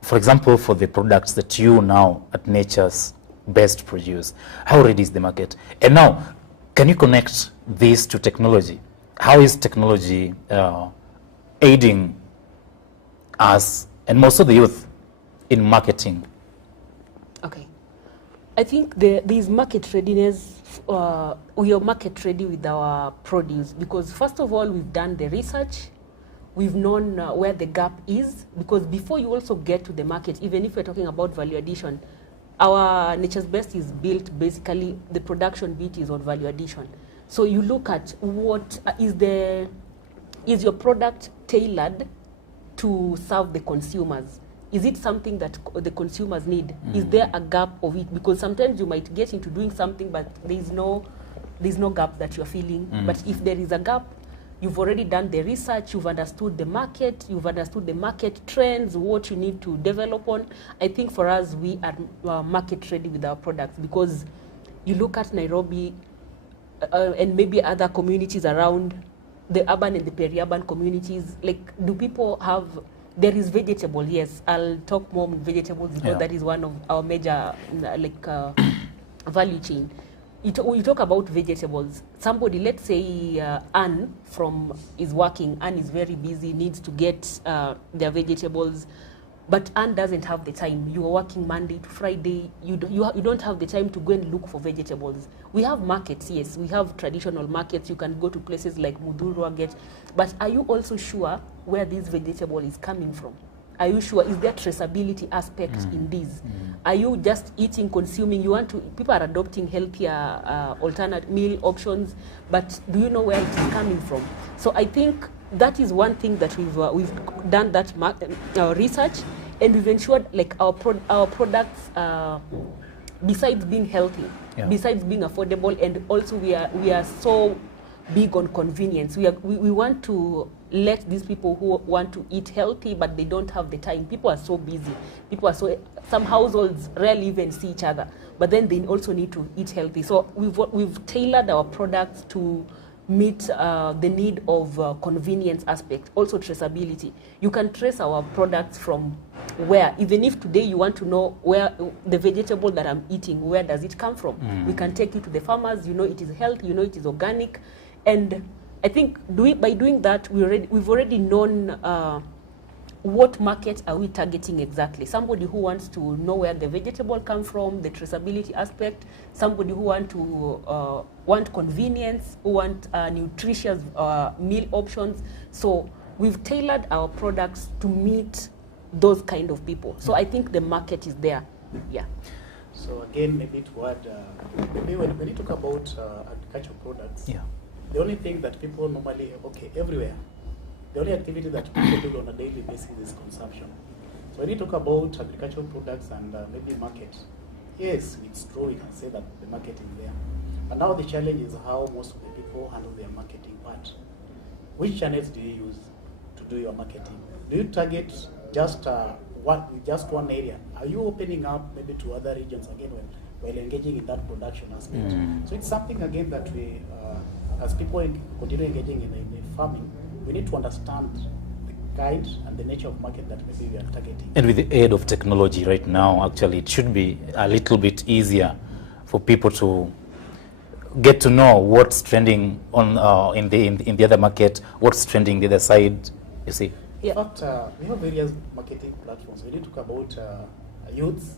For example, for the products that you now at Nature's Best produce, how ready is the market? And now, can you connect this to technology? How is technology aiding us and most of the youth in marketing? Okay. I think there is market readiness. We are market ready with our produce because first of all, we've done the research. We've known where the gap is because before you also get to the market, even if we're talking about value addition, our Nature's Best is built basically, the production bit is on value addition. So you look at what is your product tailored to serve the consumers? Is it something that the consumers need? Is there a gap of it? Because sometimes you might get into doing something, but there's no gap that you're feeling. But if there is a gap, you've already done the research, you've understood the market trends, what you need to develop on. I think for us, we are market ready with our products because you look at Nairobi and maybe other communities around the urban and the peri-urban communities, like do people have, there is vegetable, yes, I'll talk more on vegetables because that is one of our major value chain. You talk about vegetables. Somebody, let's say Anne is working, Anne is very busy, needs to get their vegetables, but Anne doesn't have the time. You are working Monday to Friday. You don't have the time to go and look for vegetables. We have markets, yes. We have traditional markets. You can go to places like Mudhurwa, but are you also sure where this vegetable is coming from? Are you sure? Is there traceability aspect in this? Are you just eating, consuming? People are adopting healthier alternate meal options, but do you know where it is coming from? So I think that is one thing that we've done that research, and we've ensured like our products, besides being healthy, besides being affordable, and also we are so big on convenience. We want to let these people who want to eat healthy, but they don't have the time. People are so busy. Some households rarely even see each other, but then they also need to eat healthy. So we've tailored our products to meet the need of convenience aspect, also traceability. You can trace our products from where, even if today you want to know where the vegetable that I'm eating, where does it come from? We can take you to the farmers, it is healthy, it is organic. And I think by doing that, we've already known what market are we targeting exactly. Somebody who wants to know where the vegetable comes from, the traceability aspect, somebody who want convenience, who want nutritious meal options. So we've tailored our products to meet those kind of people. So I think the market is there. Yeah. So again, maybe to add, maybe when you talk about agricultural products, the only thing that people normally, everywhere, the only activity that people do on a daily basis is consumption. So when you talk about agricultural products and maybe market, yes, it's true, we can say that the market is there. But now the challenge is how most of the people handle their marketing part. Which channels do you use to do your marketing? Do you target just one area? Are you opening up maybe to other regions again while engaging in that production aspect? So it's something again that we, as people continue engaging in farming, we need to understand the kind and the nature of market that maybe we are targeting. And with the aid of technology right now, actually, it should be a little bit easier for people to get to know what's trending on in the other market, what's trending the other side. You see. In fact, we have various marketing platforms. When you talk about youths,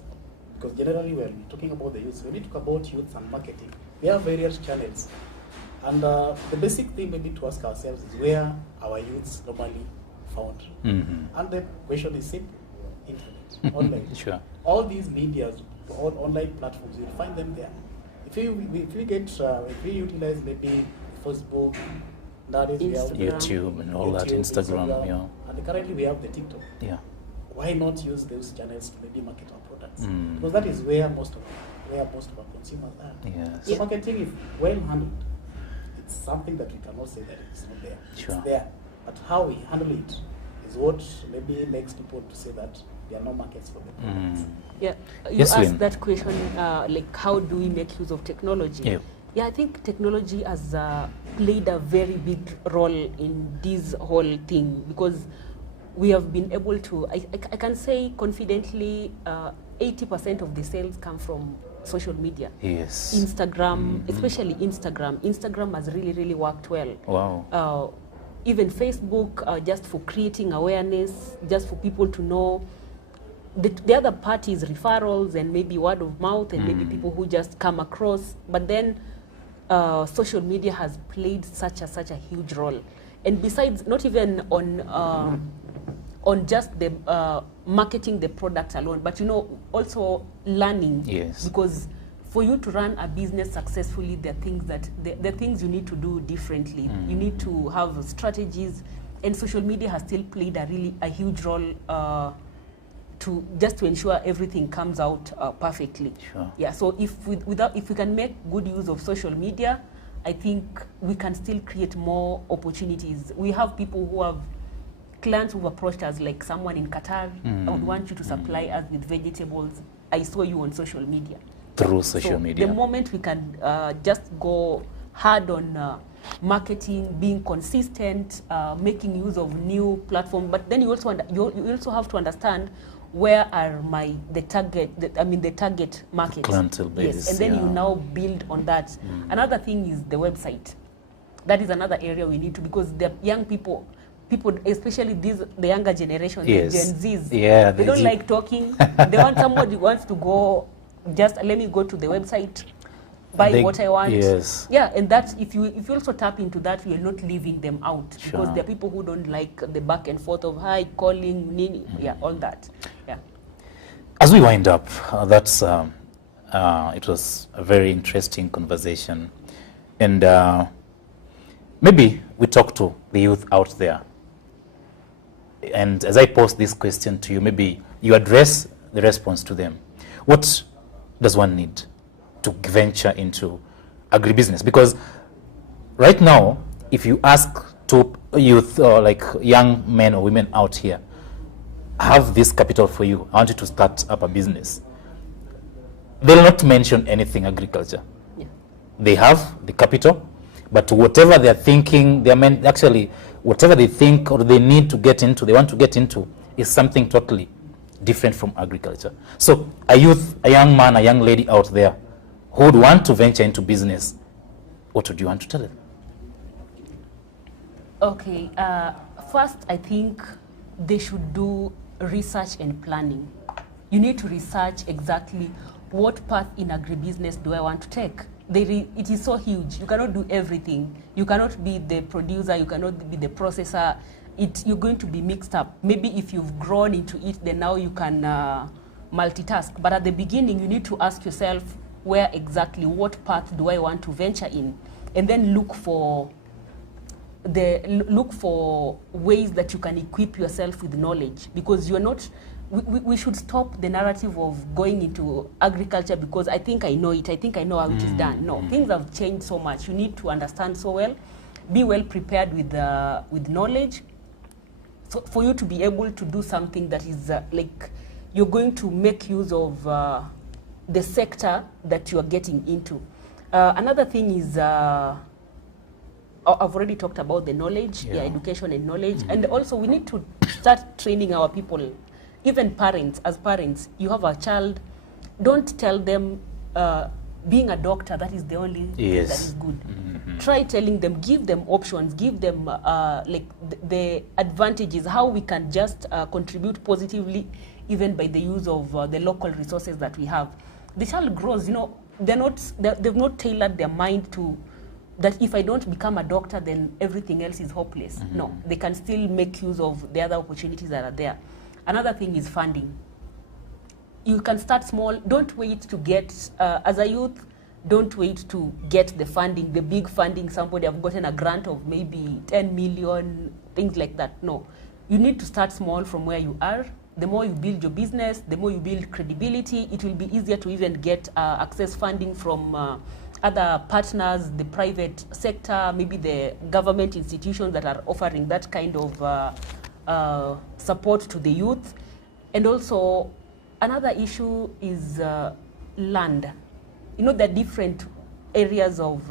because generally we're talking about the youths. When you talk about youths and marketing, we have various channels. And the basic thing maybe to ask ourselves is where our youths normally found. And the question is simple: internet, online. Sure. All these medias, all online platforms, you'll find them there. If we utilize maybe Facebook, nowadays we have YouTube and all that, Instagram, yeah. And currently we have the TikTok. Yeah. Why not use those channels to maybe market our products? Because that is where most of our consumers are. Yes. So marketing is well handled. It's something that we cannot say that it's not there. Sure. It's there. But how we handle it is what maybe makes people to say that there are no markets for the products. Yeah. You asked that question, like how do we make use of technology? Yeah, I think technology has played a very big role in this whole thing because we have been able to, I can say confidently, 80% of the sales come from social media. Yes. Instagram, especially Instagram. Instagram has really, really worked well. Wow. Even Facebook, just for creating awareness, just for people to know. The other part is referrals and maybe word of mouth and maybe people who just come across. But then social media has played such a huge role. And besides, not even on just the marketing the product alone, but also learning. Yes. Because for you to run a business successfully, there are things that there are things you need to do differently. You need to have strategies, and social media has still played a huge role to ensure everything comes out perfectly. Sure. Yeah. So if we can make good use of social media, I think we can still create more opportunities. We have people who have clients who've approached us, like someone in Qatar. I would want you to supply us with vegetables. I saw you on social media. Through social media. The moment we can just go hard on marketing, being consistent, making use of new platform, but then you also have to understand where are the target market. Clientele base. Yes, and then you now build on that. Another thing is the website. That is another area we need to, because the young people, especially the younger generation, Yes. the Gen Zs, Yeah, they don't like talking. They want somebody who wants to go, just let me go to the website, buy what I want. Yes. Yeah, and that if you also tap into that, you're not leaving them out. Sure. Because there are people who don't like the back and forth of hi, calling, nini, all that. Yeah. As we wind up, it was a very interesting conversation, and maybe we talk to the youth out there. And as I pose this question to you, maybe you address the response to them. What does one need to venture into agribusiness? Because right now, if you ask to youth or like young men or women out here, have this capital for you, I want you to start up a business, they'll not mention anything agriculture. Yeah. They have the capital, but whatever they're thinking, whatever they think or they need to get into, they want to get into, is something totally different from agriculture. So a youth, a young man, a young lady out there who would want to venture into business, what would you want to tell them? Okay. First, I think they should do research and planning. You need to research exactly what path in agribusiness do I want to take. It is so huge. You cannot do everything. You cannot be the producer. You cannot be the processor. You're going to be mixed up. Maybe if you've grown into it, then now you can multitask. But at the beginning, you need to ask yourself, what path do I want to venture in? And then look for ways that you can equip yourself with knowledge, because you're not. We should stop the narrative of going into agriculture because I think I know it. I think I know how it is done. No, things have changed so much. You need to understand so well, be well prepared with knowledge, so for you to be able to do something that is like you're going to make use of the sector that you are getting into. Another thing is. I've already talked about the knowledge, education and knowledge. And also we need to start training our people, even parents. As parents, you have a child, don't tell them being a doctor, that is the only thing that is good. Try telling them, give them options, give them the advantages, how we can just contribute positively even by the use of the local resources that we have. The child grows, they've not tailored their mind to that if I don't become a doctor, then everything else is hopeless. No, they can still make use of the other opportunities that are there. Another thing is funding. You can start small. Don't wait to get, as a youth, don't wait to get the funding, the big funding. Somebody have gotten a grant of maybe 10 million, things like that. No, you need to start small from where you are. The more you build your business, the more you build credibility. It will be easier to even get access funding from other partners, the private sector, maybe the government institutions that are offering that kind of support to the youth. And also, another issue is land. There are different areas of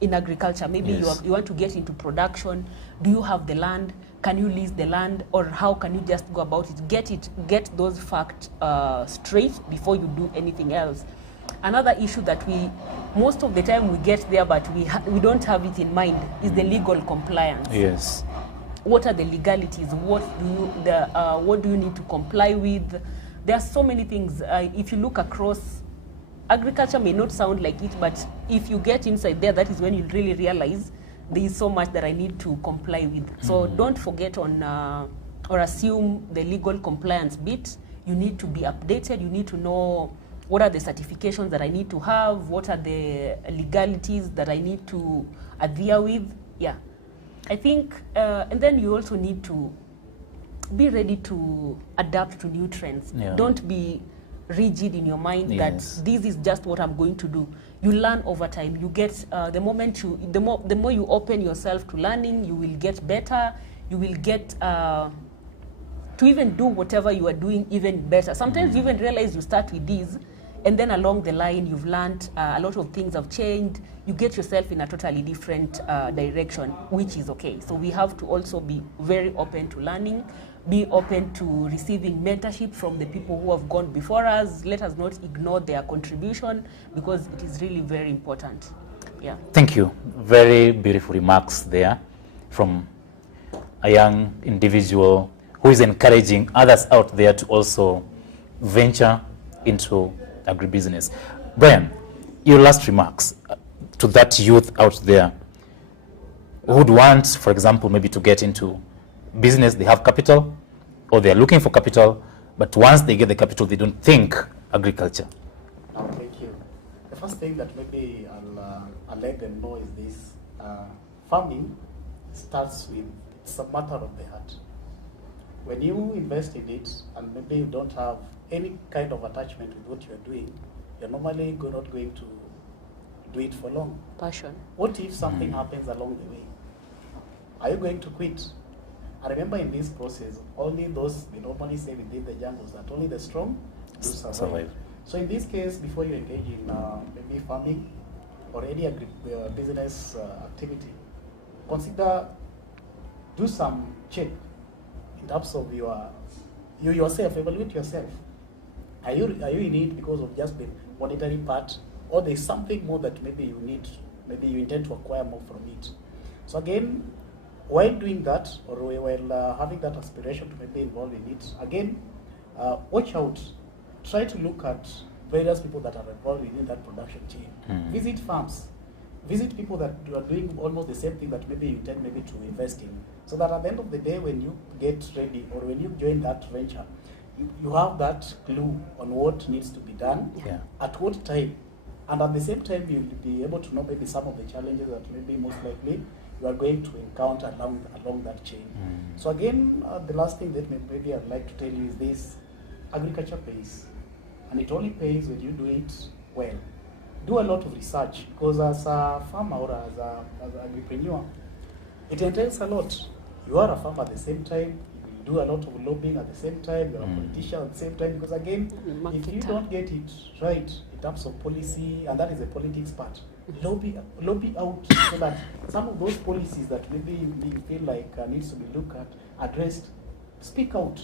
in agriculture. Maybe Yes. you want to get into production. Do you have the land? Can you lease the land, or how can you just go about it? Get those facts straight before you do anything else. Another issue that most of the time we get there, but we don't have it in mind, is the legal compliance. Yes. What are the legalities? What do you need to comply with? There are so many things. If you look across, agriculture may not sound like it, but if you get inside there, that is when you really realize there is so much that I need to comply with. So don't forget on or assume the legal compliance bit. You need to be updated. You need to know what are the certifications that I need to have, what are the legalities that I need to adhere with. Yeah, I think, and then you also need to be ready to adapt to new trends. Yeah. Don't be rigid in your mind Yes. that this is just what I'm going to do. You learn over time. You get the more you open yourself to learning, you will get better. You will get to even do whatever you are doing even better. Sometimes you even realize you start with these, and then along the line you've learned a lot of things have changed. You get yourself in a totally different direction, which is okay. So we have to also be very open to learning, be open to receiving mentorship from the people who have gone before us. Let us not ignore their contribution, because it is really very important. Yeah. Thank you. Very beautiful remarks there from a young individual who is encouraging others out there to also venture into agribusiness. Brian, your last remarks to that youth out there who would want, for example, maybe to get into business. They have capital, or they are looking for capital, but once they get the capital, they don't think agriculture. Now, thank you. The first thing that maybe I'll let them know is this: farming starts with, it's a matter of the heart. When you invest in it, and maybe you don't have any kind of attachment with what you're doing, you're normally not going to do it for long. Passion. What if something happens along the way? Are you going to quit? I remember in this process, only those, we normally say within the jungles, that only the strong do survive. So in this case, before you engage in maybe farming or any business activity, consider, do some check in terms of you yourself, evaluate yourself. Are you in it because of just the monetary part, or there's something more that maybe you need, maybe you intend to acquire more from it? So again, while doing that, or while having that aspiration to maybe involve in it, again, watch out. Try to look at various people that are involved within that production chain. Visit farms. Visit people that are doing almost the same thing that maybe you intend maybe to invest in. So that at the end of the day, when you get ready or when you join that venture, you have that clue on what needs to be done, at what time. And at the same time, you'll be able to know maybe some of the challenges that maybe most likely you are going to encounter along that chain. So again, the last thing that maybe I'd like to tell you is this: agriculture pays. And it only pays when you do it well. Do a lot of research, because as a farmer or as an agripreneur, it entails a lot. You are a farmer at the same time, you do a lot of lobbying at the same time, you're a politician at the same time, because again, if you don't get it right in terms of policy, and that is the politics part, lobby out so that some of those policies that maybe you feel like needs to be looked at, addressed, speak out.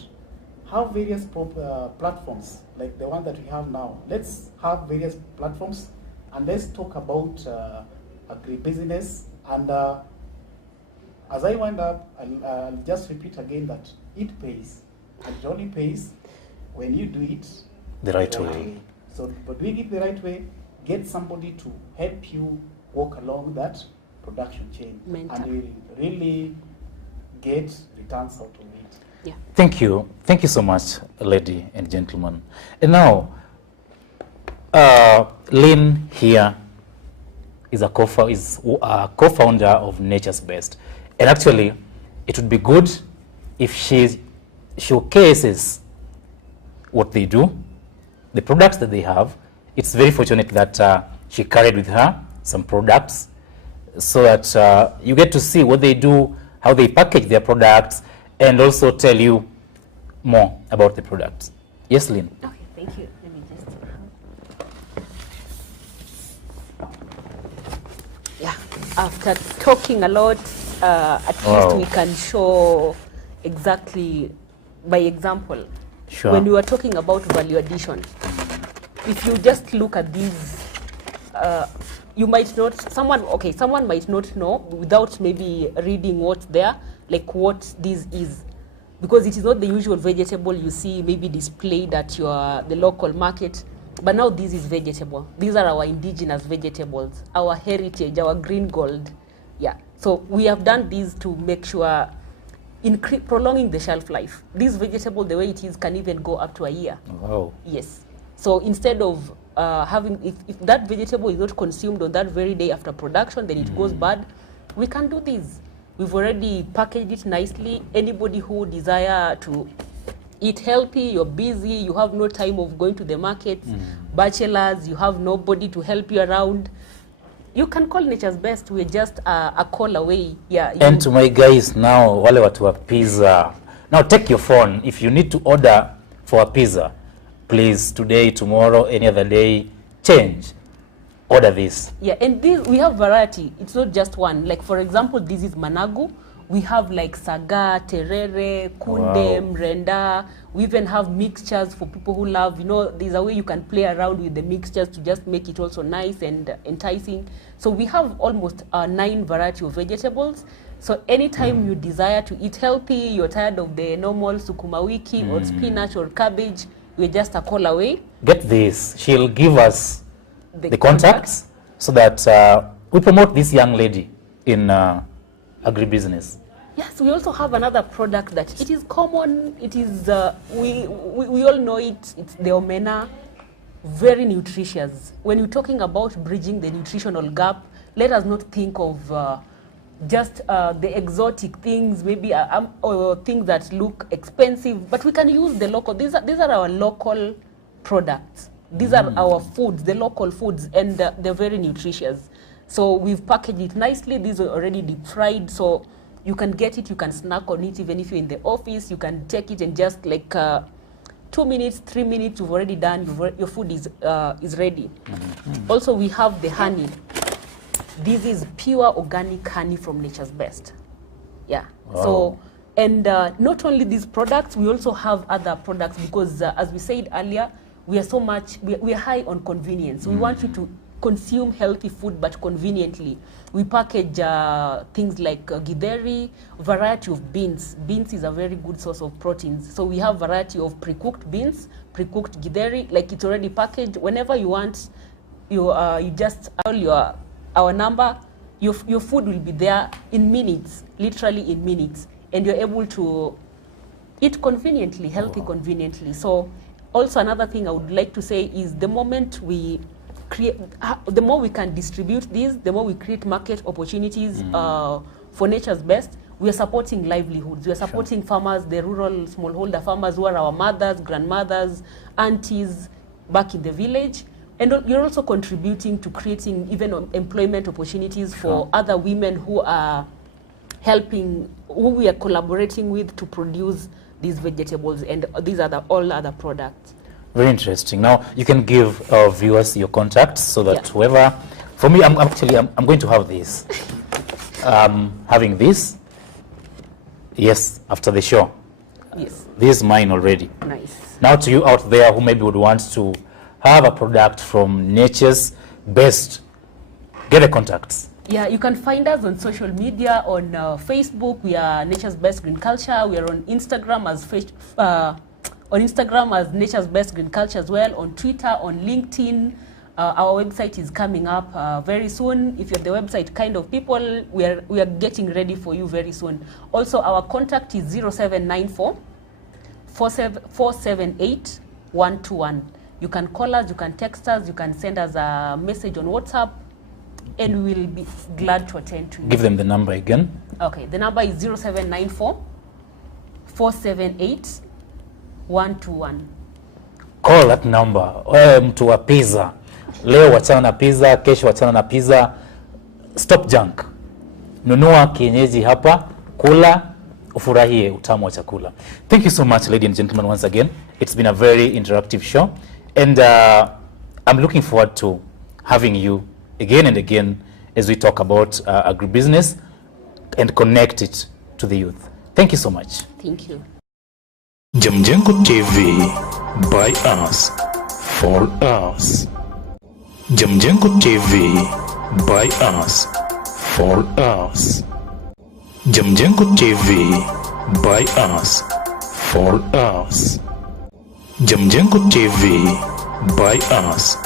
Have various platforms like the one that we have now. Let's have various platforms and let's talk about agribusiness. And as I wind up, I'll just repeat again that it pays. And it only pays when you do it The right way. So by doing it the right way, get somebody to help you walk along that production chain. And you'll really get returns out of it. Yeah. Thank you. Thank you so much, lady and gentlemen. And now, Lynn here is a co-founder of Nature's Best. And actually, it would be good if she showcases what they do, the products that they have. It's very fortunate that she carried with her some products so that you get to see what they do, how they package their products, and also tell you more about the products. Yes, Lynn? Okay, thank you. Let me just... Yeah. after talking a lot, at least we can show exactly by example. Sure. When we were talking about value addition, if you just look at these, you might not, someone might not know without maybe reading what's there, like what this is. Because it is not the usual vegetable you see maybe displayed at the local market. But now this is vegetable. These are our indigenous vegetables, our heritage, our green gold. Yeah. So we have done this to make sure prolonging the shelf life. This vegetable, the way it is, can even go up to a year. Wow. Yes. So instead of having, if that vegetable is not consumed on that very day after production, then it goes bad, we can do this. We've already packaged it nicely. Anybody who desire to eat healthy, you're busy, you have no time of going to the market, bachelors, you have nobody to help you around, you can call Nature's Best. We're just a call away. Yeah. And to my guys now, wale watu wa pizza, now take your phone. If you need to order for a pizza, please, today, tomorrow, any other day, change. Order this. Yeah, and this, we have variety. It's not just one. Like, for example, this is managu. We have like saga, terere, kunde, mrenda. We even have mixtures for people who love, there's a way you can play around with the mixtures to just make it also nice and enticing. So we have almost 9 variety of vegetables. So anytime you desire to eat healthy, you're tired of the normal sukuma wiki or spinach or cabbage, we're just a call away. Get this. She'll give us the contacts so that we promote this young lady in agribusiness. Yes, we also have another product that it is common. It is we all know it. It's the omena, very nutritious. When you're talking about bridging the nutritional gap, let us not think of just the exotic things, maybe or things that look expensive. But we can use the local. These are our local products. These are our foods, the local foods, and they're very nutritious. So we've packaged it nicely. These are already deep fried, so you can get it, you can snack on it, even if you're in the office, you can take it and just like 2 minutes, 3 minutes, you've already done, your food is ready. Also, we have the honey. This is pure organic honey from Nature's Best. Yeah. Wow. So, and not only these products, we also have other products because as we said earlier, we are high on convenience. We want you to consume healthy food but conveniently. We package things like githeri, variety of beans. Beans is a very good source of proteins. So we have variety of pre-cooked beans, pre-cooked githeri, like it's already packaged. Whenever you want, you just call our number, your food will be there in minutes, literally in minutes. And you're able to eat conveniently, healthy conveniently. So also another thing I would like to say is the moment we create, the more we can distribute these, the more we create market opportunities for Nature's Best. We are supporting livelihoods. We are supporting farmers, the rural smallholder farmers who are our mothers, grandmothers, aunties back in the village. And you're also contributing to creating even employment opportunities for other women who are helping, who we are collaborating with to produce these vegetables, and these are all other products. Very interesting. Now you can give our viewers your contacts so that whoever, for me, I'm going to have this. Having this, yes, after the show. Yes. This is mine already. Nice. Now to you out there who maybe would want to have a product from Nature's Best, get the contacts. Yeah, you can find us on social media, on Facebook. We are Nature's Best Green Culture. We are on Instagram as Nature's Best Green Culture as well. On Twitter, on LinkedIn. Our website is coming up very soon. If you're the website kind of people, we are getting ready for you very soon. Also, our contact is 0794 478 121. You can call us, you can text us, you can send us a message on WhatsApp, and we'll be glad to attend to you. Give them the number again. Okay, the number is 0794 478 121. Call that number. Mtu wa pizza. Leo wachana na pizza, kesho wachana na pizza. Stop junk. Nunua kienyeji hapa, kula, ufurahie utamu wa chakula. Thank you so much, ladies and gentlemen, once again. It's been a very interactive show. And I'm looking forward to having you again and again as we talk about agribusiness and connect it to the youth. Thank you so much. Thank you. Jamjengo TV, by us, for us. Jamjengo TV, by us, for us. Jamjengo TV, by us, for us. Jamjengo TV, by us,